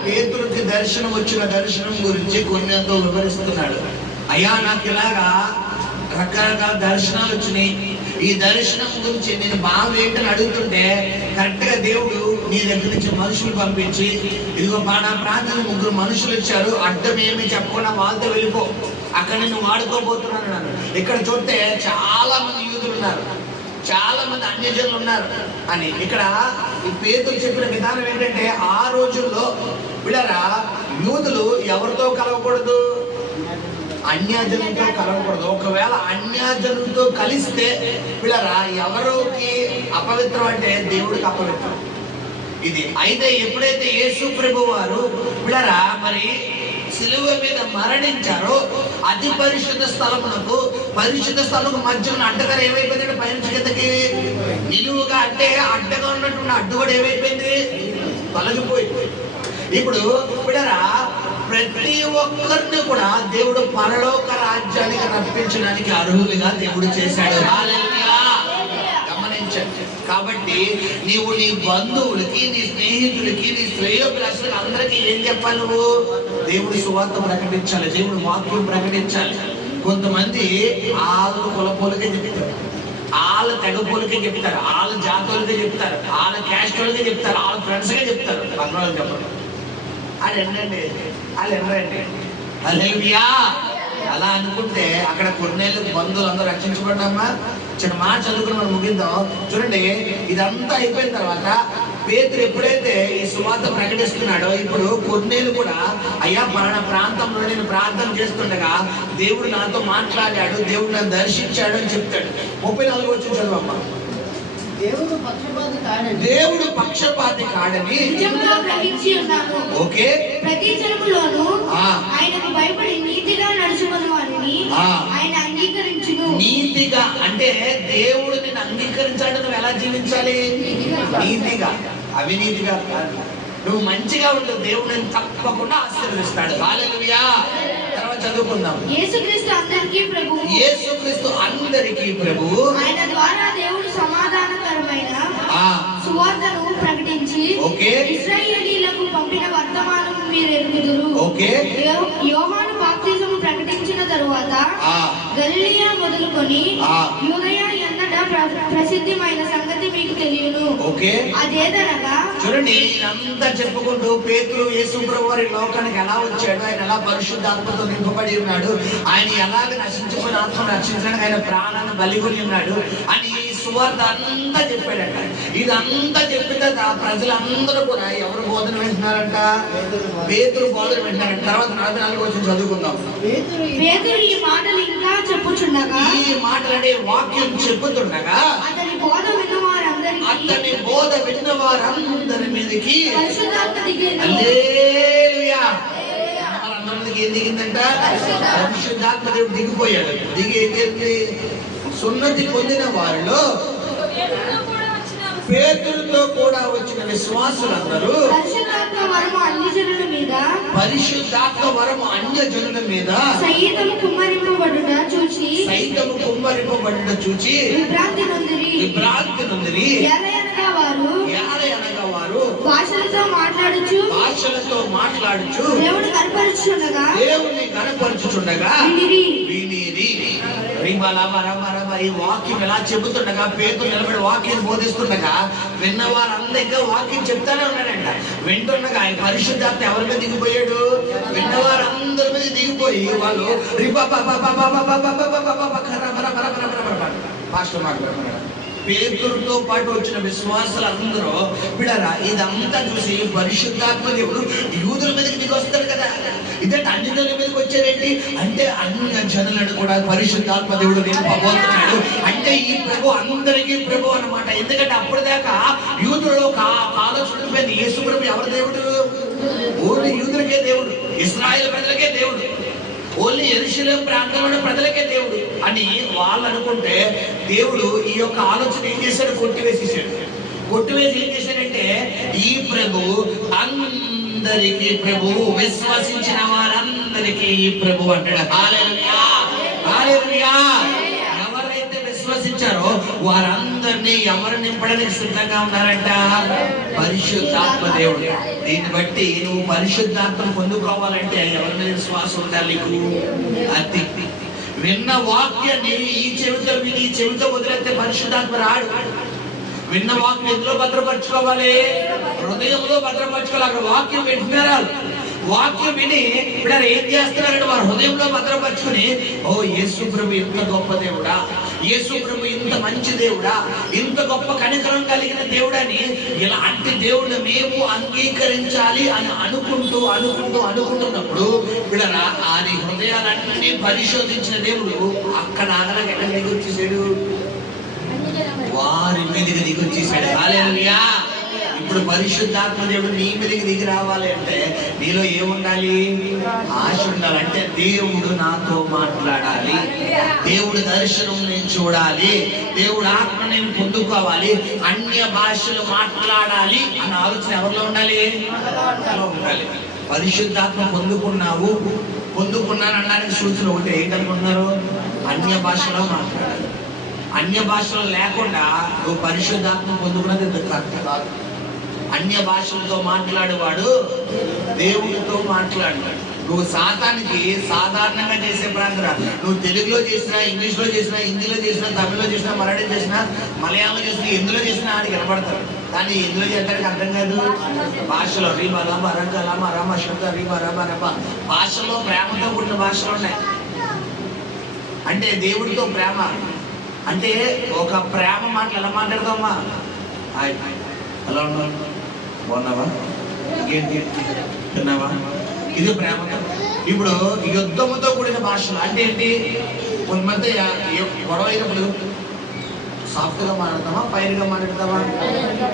పేతురుకి దర్శనం వచ్చిన దర్శనం గురించి కొన్నింతో వివరిస్తున్నాడు. అయ్యా, నాకు ఇలాగా రకరకాల దర్శనాలు వచ్చినాయి, ఈ దర్శనం గురించి నేను బాగా ఏంటని అడుగుతుంటే కరెక్ట్ గా దేవుడు నీ దగ్గర నుంచి మనుషులు పంపించి, ఇదిగో నా ప్రాంతానికి 3 మనుషులు వచ్చారు, అడ్డం ఏమి చెప్పకుండా వాళ్ళతో వెళ్ళిపో, అక్కడ నేను వాడుకోబోతున్నాను అన్నాను. ఇక్కడ చూస్తే చాలా మంది యూదులు ఉన్నారు, చాలా మంది అన్యజనులు ఉన్నారు అని. ఇక్కడ ఈ పేతురు చెప్పిన విధానం ఏంటంటే, ఆ రోజుల్లో వీళ్ళరా యూదులు ఎవరితో కలవకూడదు, అన్యజనులతో కలవకూడదు. ఒకవేళ అన్యజనులతో కలిస్తే వీళ్ళరా ఎవరికి అపవిత్రం అంటే దేవుడికి అపవిత్రం ఇది. అయితే ఎప్పుడైతే యేసు ప్రభు వారు వీళ్ళరా మరి సిలువ మీద మరణించారో, అతి పరిశుద్ధ స్థలమునకు పరిశుద్ధ స్థలముకు మధ్యలో అడ్డగా ఏమైపోయిందంటే పరిశుద్ధతకి నిలువుగా అంటే అడ్డగా ఉన్నటువంటి అడ్డు కూడా ఏమైపోయింది, తొలగిపోయింది. ఇప్పుడు వీళ్ళరా ప్రతి ఒక్కరిని కూడా దేవుడు పరలోక రాజ్యానికి రప్పించడానికి అర్హులుగా దేవుడు చేశాడు. హల్లెలూయా. గమనించండి. కాబట్టి నీవు నీ బంధువులకి, నీ స్నేహితులకి, నీ శ్రేయోభిలాషులకి అందరికీ ఏం చెప్పాలి, నువ్వు దేవుడి సువార్త ప్రకటించాలి, దేవుడి వాక్యం ప్రకటించాలి. కొంతమంది ఆళ్ళు కులపోలకే చెప్తారు, వాళ్ళ తెగపోలకే చెప్తారు, వాళ్ళ జాతులకే చెప్తారు, వాళ్ళ క్యాస్ట్ వాళ్ళకే చెప్తారు, వాళ్ళ ఫ్రెండ్స్కే చెప్తారు, బంగాళాలు చెప్పరు. వాళ్ళు ఎన్నండి, వాళ్ళు ఎన్నరండి. హల్లెలూయా. అలా అనుకుంటే అక్కడ కొన్నేళ్ళు బంధువులు అందరూ రక్షించబడ్డామా. చిన్న మాట చదువుకుని మనం ముగిద్దాం. చూడండి, ఇదంతా అయిపోయిన తర్వాత పేతురు ఎప్పుడైతే ఈ సువార్త ప్రకటిస్తున్నాడో, ఇప్పుడు కొన్నేళ్ళు కూడా అయ్యా పలానా ప్రాంతంలో నేను ప్రార్థన చేస్తుండగా దేవుడు నాతో మాట్లాడాడు, దేవుడు నన్ను దర్శించాడు అని చెప్తాడు. 34 వచ్చి చదువమ్మా. దేవుడు పక్షపాతి కాడని నిజముగా గ్రహించి ఉన్నాను. ఓకే. ప్రతి జనములోను ఆయనకు భయపడి నీతిగా నడుచుకున్న వారిని ఆయన అంగీకరించును. నీతిగా అంటే దేవుడు నిన్ను అంగీకరించాడు, నువ్వు ఎలా జీవించాలి? నీతిగా, అవినీతిగా కాదు. నువ్వు మంచిగా ఉండు, దేవుడు నేను తప్పకుండా ఆశీర్వదిస్తాడు. హల్లెలూయా. తర్వాత చదువుకుందాం. యేసుక్రీస్తు అందరికీ ప్రభువు. యేసుక్రీస్తు అందరికీ ప్రభువు. ఆయన ద్వారా దేవుడు సమాధానకరమైన సువార్తను ప్రకటించి ఇశ్రాయేలీయులకు పంపిన వర్తమానం మీరు ఎరుగుదురు. యోహాను బాప్తిజము ప్రకటించిన తరువాత గలిలయ మొదలుకొని యూదయ ఎంతటా ప్రసిద్ధమైన సంగతి మీకు తెలియను. అదేదనగా చూడండి, ఇదంతా చెప్పుకుంటూ పేతురు యేసుప్రభు వారి లోకానికి ఎలా వచ్చాడు, ఆయన ఎలా పరిశుద్ధాత్మతో నింపబడి ఉన్నాడు, ఆయన ఎలాగ నశించుకుని ఆత్మను రక్షించడానికి ఆయన ప్రాణాన్ని బలిగొని ఉన్నాడు అని ఈ సువార్త అంతా చెప్పాడంట. ఇదంతా చెప్పిన ప్రజలందరూ కూడా ఎవరు బోధన వింటున్నారంట? పేతురు బోధన వింటున్నారంట. తర్వాత 44 వచ్చి చదువుకుందాం. పేతురు ఈ మాటలు ఇంకా చెప్పుచుండగా, ఈ మాటలనే వాక్యం చెప్పుతుండగా అతని బోధ విన్న వారందరి మీదకి పరిశుద్ధాత్మ దిగెను. హల్లెలూయా. అందరికి ఏం దిగిందంట? పరిశుద్ధాత్మ దేవుడు దిగిపోయాడు. దిగి ఏం చేసింది? సున్నతి పొందిన వారిలో పేతురుతో కూడా వచ్చిన విశ్వాసులందరూ పరిశుద్ధాత్మ వరము అన్యజనుల మీద సైతము కుమ్మరింపబడుట చూచి విభ్రాంతి నొందిరి. ఎలయనగా వారు భాషలతో మాట్లాడుచు దేవుని కనపరుచుచుండగా వినిరి. ఈ వాక్యం ఎలా చెబుతుండగా పేతురు నిలబడి వాక్యం బోధిస్తుండగా విన్నవారందరికీ వాక్యం చెప్తానే ఉన్నాడంట. వింటుండగా ఆయన పరిశుద్ధాత్మ ఎవరి మీద దిగిపోయాడు? విన్నవారందరి మీద దిగిపోయి వాళ్ళు పాస్టర్ మాట్లాడుతున్నాడు. పేతురుతో పాటు వచ్చిన విశ్వాసులందరూ బిడరా ఇదంతా చూసి పరిశుద్ధాత్మ దేవుడు యూదుల మీదకి దిగి వస్తాడు కదా, ఇదంటే అన్ని జనుల మీదకి వచ్చారేంటి అంటే అన్ని జనులను కూడా పరిశుద్ధాత్మ దేవుడు నింపబోతున్నాడు. అంటే ఈ ప్రభు అందరికీ ప్రభు అన్నమాట. ఎందుకంటే అప్పటిదాకా యూదులలో ఆలోచన ఉండిపోయింది, యేసు ప్రభు ఎవరి దేవుడు? ఓన్లీ యూదులకే దేవుడు, ఇశ్రాయేలు ప్రజలకే దేవుడు, ఓన్లీ యెరూషలేం ప్రాంతంలో ప్రజలకే దేవుడు అని వాళ్ళు అనుకుంటే దేవుడు ఈ యొక్క ఆలోచన ఏం చేశాడు? కొట్టివేసి ఏం చేశాడంటే ఈ ప్రభు అందరికీ ప్రభు, విశ్వసించిన వారందరికీ ఈ ప్రభు అంటాడు. హల్లెలూయా, హల్లెలూయా. ఎవరైతే విశ్వసించారో వారందరినీ ఎవరు నింపడానికి సిద్ధంగా ఉన్నారంట? పరిశుద్ధాత్మ దేవుడు. దీన్ని బట్టి నువ్వు పరిశుద్ధాత్మ పొందుకోవాలంటే ఎవరి మీద విశ్వాసం ఉండాలి? అది విన్న వాక్యాన్ని ఈ చెవితో విని ఈ చెవితో వదిలేస్తే పరిశుద్ధాత్మ రాడు. విన్న వాక్యం ఎందులో భద్రపరచుకోవాలి? హృదయంలో భద్రపరచుకోవాలి. అక్కడ వాక్యం వింటున్నారు, వాక్యం విని ఇప్పుడు ఏం చేస్తున్నారంటే వారు హృదయంలో భద్రపరచుకుని, ఓ యేసు ప్రభు ఇంత గొప్ప దేవుడా, యేసు ప్రభు ఇంత మంచి దేవుడా, ఇంత గొప్ప కనికరం కలిగిన దేవుడని, ఇలాంటి దేవుడు మేము అంగీకరించాలి అని అనుకుంటున్నప్పుడు ఇప్పుడు అది హృదయాలన్నీ పరిశోధించిన దేవుడు అక్కడ ఆగలకి ఎక్కడ దిగొచ్చేసాడు? వారి మీదకి దిగొచ్చేసాడు. హల్లెలూయా. ఇప్పుడు పరిశుద్ధాత్మ దేవుడు నీ మీదకి దిగి రావాలి అంటే నీలో ఏముండాలి? ఆశ ఉండాలి. అంటే దేవుడు నాతో మాట్లాడాలి, దేవుడు దర్శనం నేను చూడాలి, దేవుడు ఆత్మ నేను పొందుకోవాలి, అన్య భాషలు మాట్లాడాలి అన్న ఆలోచన ఎవరిలో ఉండాలి? ఉండాలి. పరిశుద్ధాత్మ పొందుకున్నాను అనడానికి సూచన ఒకటి ఏంటనుకుంటున్నారు? అన్య భాషలో మాట్లాడాలి. అన్య భాషలు లేకుండా నువ్వు పరిశుద్ధాత్మ పొందుకున్నది కరెక్ట్ కాదు. అన్య భాషలతో మాట్లాడేవాడు దేవుడితో మాట్లాడాడు. నువ్వు సాతానికి సాధారణంగా చేసే ప్రార్థన నువ్వు తెలుగులో చేసినా, ఇంగ్లీష్లో చేసినా, హిందీలో చేసినా, తమిళ్లో చేసినా, మరాఠీ చేసినా, మలయాళంలో చేసినా, ఎందులో చేసినా ఆడికి వినపడతాడు. కానీ ఎందులో చేస్తానికి అర్థం కాదు. భాషలో రీబలమ రంగలమ రమ శబ్ద రీబరమ రమ భాషలో ప్రేమతో కూడిన భాషలు ఉన్నాయి. అంటే దేవుడితో ప్రేమ అంటే ఒక ప్రేమ మాటలు ఎలా మాట్లాడతామా? హాయ్, ఎలా ఉన్నావు, బాగున్నావా, ఇంకేంటి, తిన్నావా, ఇది ప్రేమతో. ఇప్పుడు యుద్ధముతో కూడిన భాషలు అంటే ఏంటి? కొంతమంది గొడవ అయినప్పుడు సాఫ్ట్గా మాట్లాడతామా, పైరుగా మాట్లాడతామా?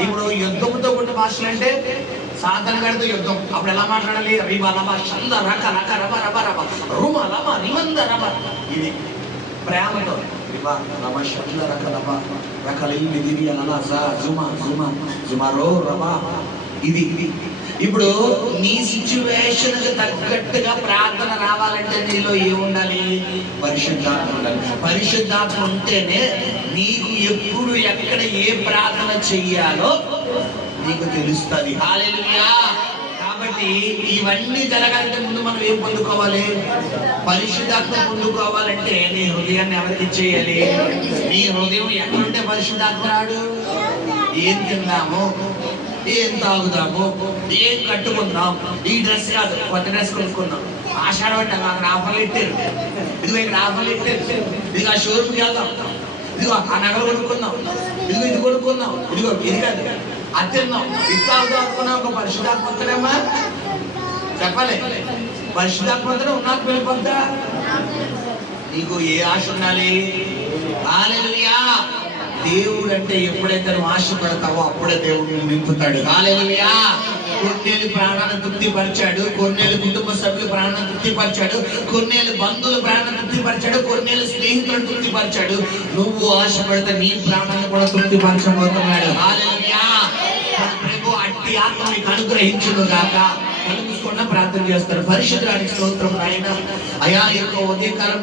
ఇప్పుడు యుద్ధముతో కూడిన భాషలు అంటే సాధన గడితో యుద్ధం. అప్పుడు ఎలా మాట్లాడాలి? రిబా లబా చంద రక రక రబ రబ రబ రుమ లబ రిమంద రబ. ఇది ప్రేమతో రిబా లబ చంద రక రబ రకల ఇల్లు దివి అలా జా జుమా జుమా జుమారో రబా. ఇది ఇప్పుడు నీ సిచ్యువేషన్ తగ్గట్టుగా ప్రార్థన రావాలంటే నీలో ఏముండాలి? పరిశుద్ధాత్మ ఉండాలి. పరిశుద్ధాత్మ ఉంటేనే నీకు ఎప్పుడు ఎక్కడ ఏ ప్రార్థన చెయ్యాలో నీకు తెలుస్తుంది. హల్లెలూయా. కాబట్టి ఇవన్నీ జరగాలంటే ముందు మనం ఏం పొందుకోవాలి? పరిశుద్ధాత్మ పొందుకోవాలంటే నీ హృదయాన్ని ఎవరికి ఇచ్చేయాలి? నీ హృదయం ఎక్కడుంటే పరిశుద్ధాత్మ రాడు. ఏం తిన్నాము, ఏం తాగుదాము, ఏం కట్టుకుందాం, ఈ డ్రెస్ కాదు కొత్త డ్రెస్ కొనుక్కుందాం, ఆషాఢం అంటే నాకు ఆఫర్లు ఇట్టారు, ఇదిగో ఇక్కడ ఆఫర్లు ఇట్టారు, ఇదిగో ఆ షోరూమ్కి వెళ్దాం, ఇదిగో ఆ నగలు కొనుక్కుందాం, ఇదిగో ఇది కొనుక్కుందాం, ఇదిగో ఇది కాదు అది తిందాం, ఇది తాగుదాం అనుకున్నాం. ఒక పరిశుద్ధాత్మ వస్తాడమ్మా చెప్పాలి. పరిశుద్ధాత్మ ఉన్నాకు వెళ్ళిపోద్దా? నీకు ఏ ఆశ ఉండాలి? హల్లెలూయా. దేవుడు అంటే ఎప్పుడైతే నువ్వు ఆశపడతావో అప్పుడే దేవుడు నింపుతాడు. హల్లెలూయా. కొన్నేళ్ళు ప్రాణాన్ని తృప్తిపరిచాడు, కొన్నేళ్ళు కుటుంబ సభ్యులు ప్రాణాన్ని తృప్తిపరిచాడు, కొన్నేళ్ళు బంధువులు ప్రాణాన్ని తృప్తిపరిచాడు, కొన్నేళ్ళు స్నేహితులను తృప్తిపరిచాడు. నువ్వు ఆశపడితే నీ ప్రాణాన్ని కూడా తృప్తిపరచబోతున్నాడు. హల్లెలూయా. ప్రభు అట్టి ఆత్మ నీకు అనుగ్రహించును గాక. కలుపుకున్న ప్రార్థన చేస్తారు. పరిశుద్ధానికి స్తోత్రం నాయన. అయా యొక్క ఉదయకాలం